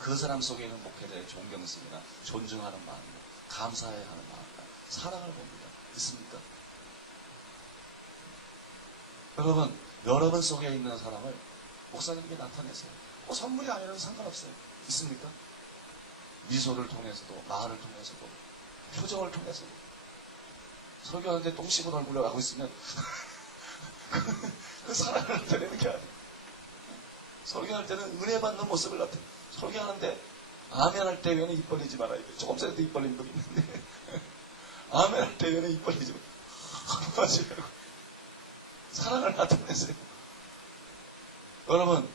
그 사람 속에 있는 목회자의 존경심이나 존중하는 마음이나 감사해야 하는 마음이나 사랑을 봅니다. 있습니까? 여러분 속에 있는 사람을 목사님에게 나타내세요. 선물이 아니라도 상관없어요. 있습니까? 미소를 통해서도, 말을 통해서도, 표정을 통해서도. 설교하는데 똥 씹은 얼굴로 가고 있으면 그 사랑을 나타내는 게 아니에요. 설교할 때는 은혜 받는 모습을 나타내요. 설교하는데 아멘 할 때 왜는 입 벌리지 말아야 돼요. 조금 전에도 입 벌린 분 있는데 아멘 할 때 왜는 입 벌리지 말아요. 사랑을 나타내세요. 여러분,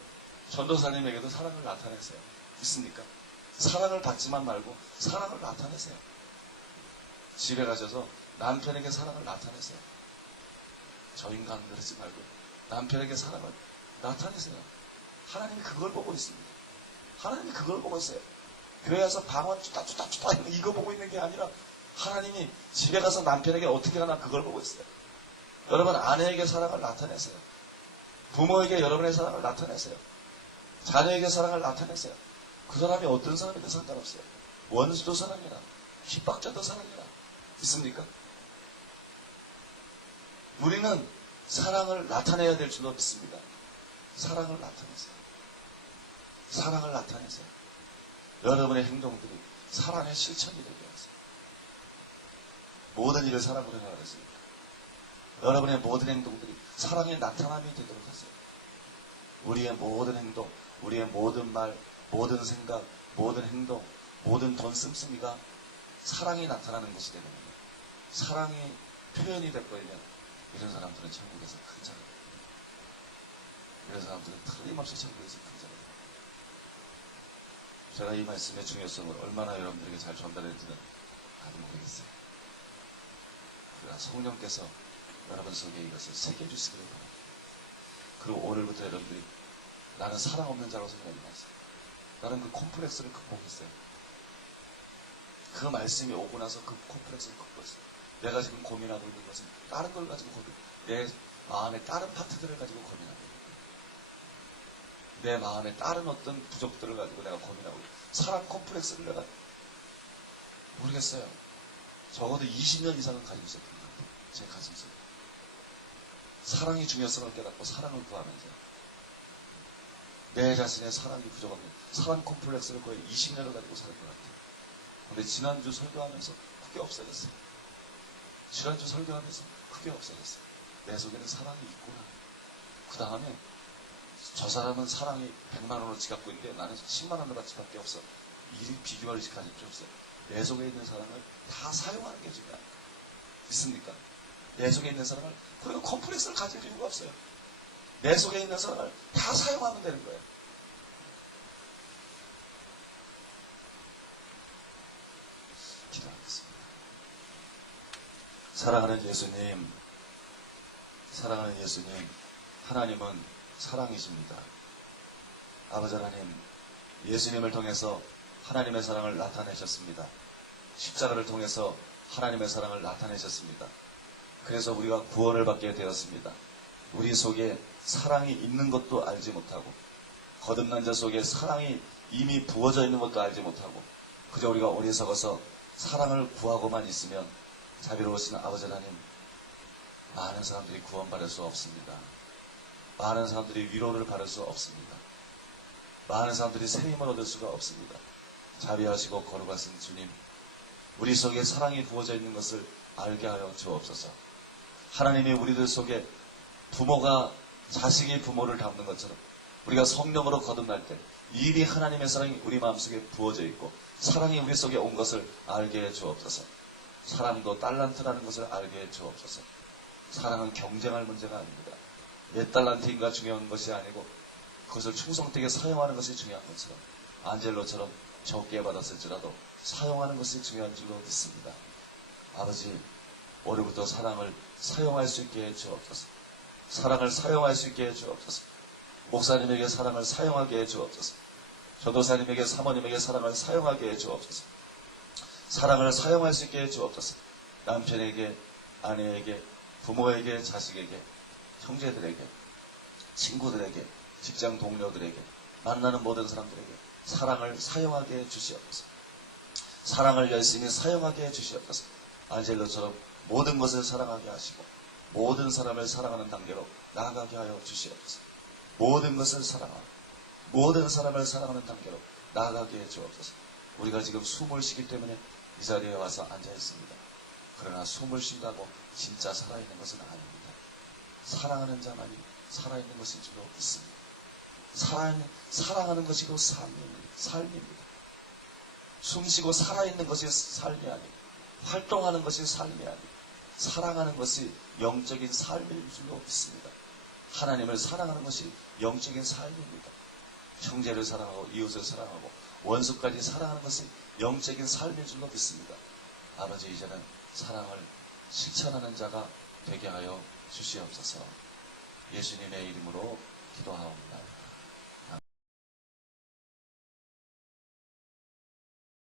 전도사님에게도 사랑을 나타내세요. 있습니까? 사랑을 받지만 말고 사랑을 나타내세요. 집에 가셔서 남편에게 사랑을 나타내세요. 저 인간 그러지 말고 남편에게 사랑을 나타내세요. 하나님이 그걸 보고 있습니다. 하나님이 그걸 보고 있어요. 교회 와서 방언 쭈따쭈따 이거 보고 있는 게 아니라 하나님이 집에 가서 남편에게 어떻게 하나 그걸 보고 있어요. 여러분, 아내에게 사랑을 나타내세요. 부모에게 여러분의 사랑을 나타내세요. 자녀에게 사랑을 나타내세요. 그 사람이 어떤 사람이든 상관없어요. 원수도 사랑이라, 핍박자도 사랑이라. 있습니까? 우리는 사랑을 나타내야 될 줄로 믿습니다. 사랑을 나타내세요. 사랑을 나타내세요. 여러분의 행동들이 사랑의 실천이 되게 하세요. 모든 일을 사랑으로 행하겠습니다. 여러분의 모든 행동들이 사랑의 나타남이 되도록 하세요. 우리의 모든 행동, 우리의 모든 말, 모든 생각, 모든 행동, 모든 돈 씀씀이가 사랑이 나타나는 것이 되는 거예요. 사랑이 표현이 돼버리면 이런 사람들은 천국에서 큰 자가 됩니다. 이런 사람들은 틀림없이 천국에서 큰 자가 됩니다. 제가 이 말씀의 중요성을 얼마나 여러분들에게 잘 전달했는지는 아직 모르겠어요. 그러나 성령께서 여러분 속에 이것을 새겨주시기를 바랍니다. 그리고 오늘부터 여러분들이 나는 사랑 없는 자라고 생각하지 마세요. 나는 그 콤플렉스를 극복했어요. 그 말씀이 오고 나서 그 콤플렉스를 극복했어요. 내가 지금 고민하고 있는 것은 다른 걸 가지고 내 마음의 다른 파트들을 가지고 고민하고 있는 거예요. 내 마음의 다른 어떤 부족들을 가지고 내가 고민하고 있는 거예요. 사랑 콤플렉스를 내가 모르겠어요. 적어도 20년 이상은 가지고 있었던 것 같아요. 제 가슴속에. 사랑의 중요성을 깨닫고 사랑을 구하면서 내 자신의 사랑이 부족합니다. 사랑 콤플렉스를 거의 20년을 가지고 살 것 같아요. 근데 지난주 설교하면서 그게 없어졌어요. 지난주 설교하면서 그게 없어졌어요. 내 속에는 사랑이 있구나. 그 다음에 저 사람은 사랑이 100만 원어치 갖고 있는데 나는 10만 원어치밖에 없어. 이 비교할 가질 필요 없어요. 내 속에 있는 사랑을 다 사용하는 게 중요합니다. 있습니까? 내 속에 있는 사랑을, 그리고 콤플렉스를 가질 이유가 없어요. 내 속에 있는 사랑을 다 사용하면 되는 거예요. 기도하겠습니다. 사랑하는 예수님, 사랑하는 예수님, 하나님은 사랑이십니다. 아버지 하나님, 예수님을 통해서 하나님의 사랑을 나타내셨습니다. 십자가를 통해서 하나님의 사랑을 나타내셨습니다. 그래서 우리가 구원을 받게 되었습니다. 우리 속에 사랑이 있는 것도 알지 못하고 거듭난 자 속에 사랑이 이미 부어져 있는 것도 알지 못하고 그저 우리가 어리석어서 사랑을 구하고만 있으면 자비로우신 아버지 하나님, 많은 사람들이 구원받을 수 없습니다. 많은 사람들이 위로를 받을 수 없습니다. 많은 사람들이 세임을 얻을 수가 없습니다. 자비하시고 거룩하신 주님, 우리 속에 사랑이 부어져 있는 것을 알게 하여 주옵소서. 하나님이 우리들 속에 부모가 자식이 부모를 닮는 것처럼 우리가 성령으로 거듭날 때 이미 하나님의 사랑이 우리 마음속에 부어져 있고 사랑이 우리 속에 온 것을 알게 해 주옵소서. 사랑도 달란트라는 것을 알게 해 주옵소서. 사랑은 경쟁할 문제가 아닙니다. 몇 달란트인가 중요한 것이 아니고 그것을 충성되게 사용하는 것이 중요한 것처럼 안젤로처럼 적게 받았을지라도 사용하는 것이 중요한 줄로 믿습니다. 아버지, 올해부터 사랑을 사용할 수 있게 해 주옵소서. 사랑을 사용할 수 있게 해 주옵소서. 목사님에게 사랑을 사용하게 해 주옵소서. 전도사님에게, 사모님에게 사랑을 사용하게 해 주옵소서. 사랑을 사용할 수 있게 해 주옵소서. 남편에게, 아내에게, 부모에게, 자식에게, 형제들에게, 친구들에게, 직장 동료들에게, 만나는 모든 사람들에게 사랑을 사용하게 해 주시옵소서. 사랑을 열심히 사용하게 해 주시옵소서. 안젤로처럼 모든 것을 사랑하게 하시고 모든 사람을 사랑하는 단계로 나아가게 하여 주시옵소서. 모든 것을 사랑하고 모든 사람을 사랑하는 단계로 나아가게 해 주옵소서. 우리가 지금 숨을 쉬기 때문에 이 자리에 와서 앉아 있습니다. 그러나 숨을 쉰다고 진짜 살아있는 것은 아닙니다. 사랑하는 자만이 살아있는 것인 줄로 믿습니다. 사랑하는 것이 곧 삶입니다. 숨쉬고 살아있는 것이 삶이 아니고 활동하는 것이 삶이 아니고 사랑하는 것이 영적인 삶일 줄로 믿습니다. 하나님을 사랑하는 것이 영적인 삶입니다. 형제를 사랑하고 이웃을 사랑하고 원수까지 사랑하는 것이 영적인 삶일 줄로 믿습니다. 아버지, 이제는 사랑을 실천하는 자가 되게 하여 주시옵소서. 예수님의 이름으로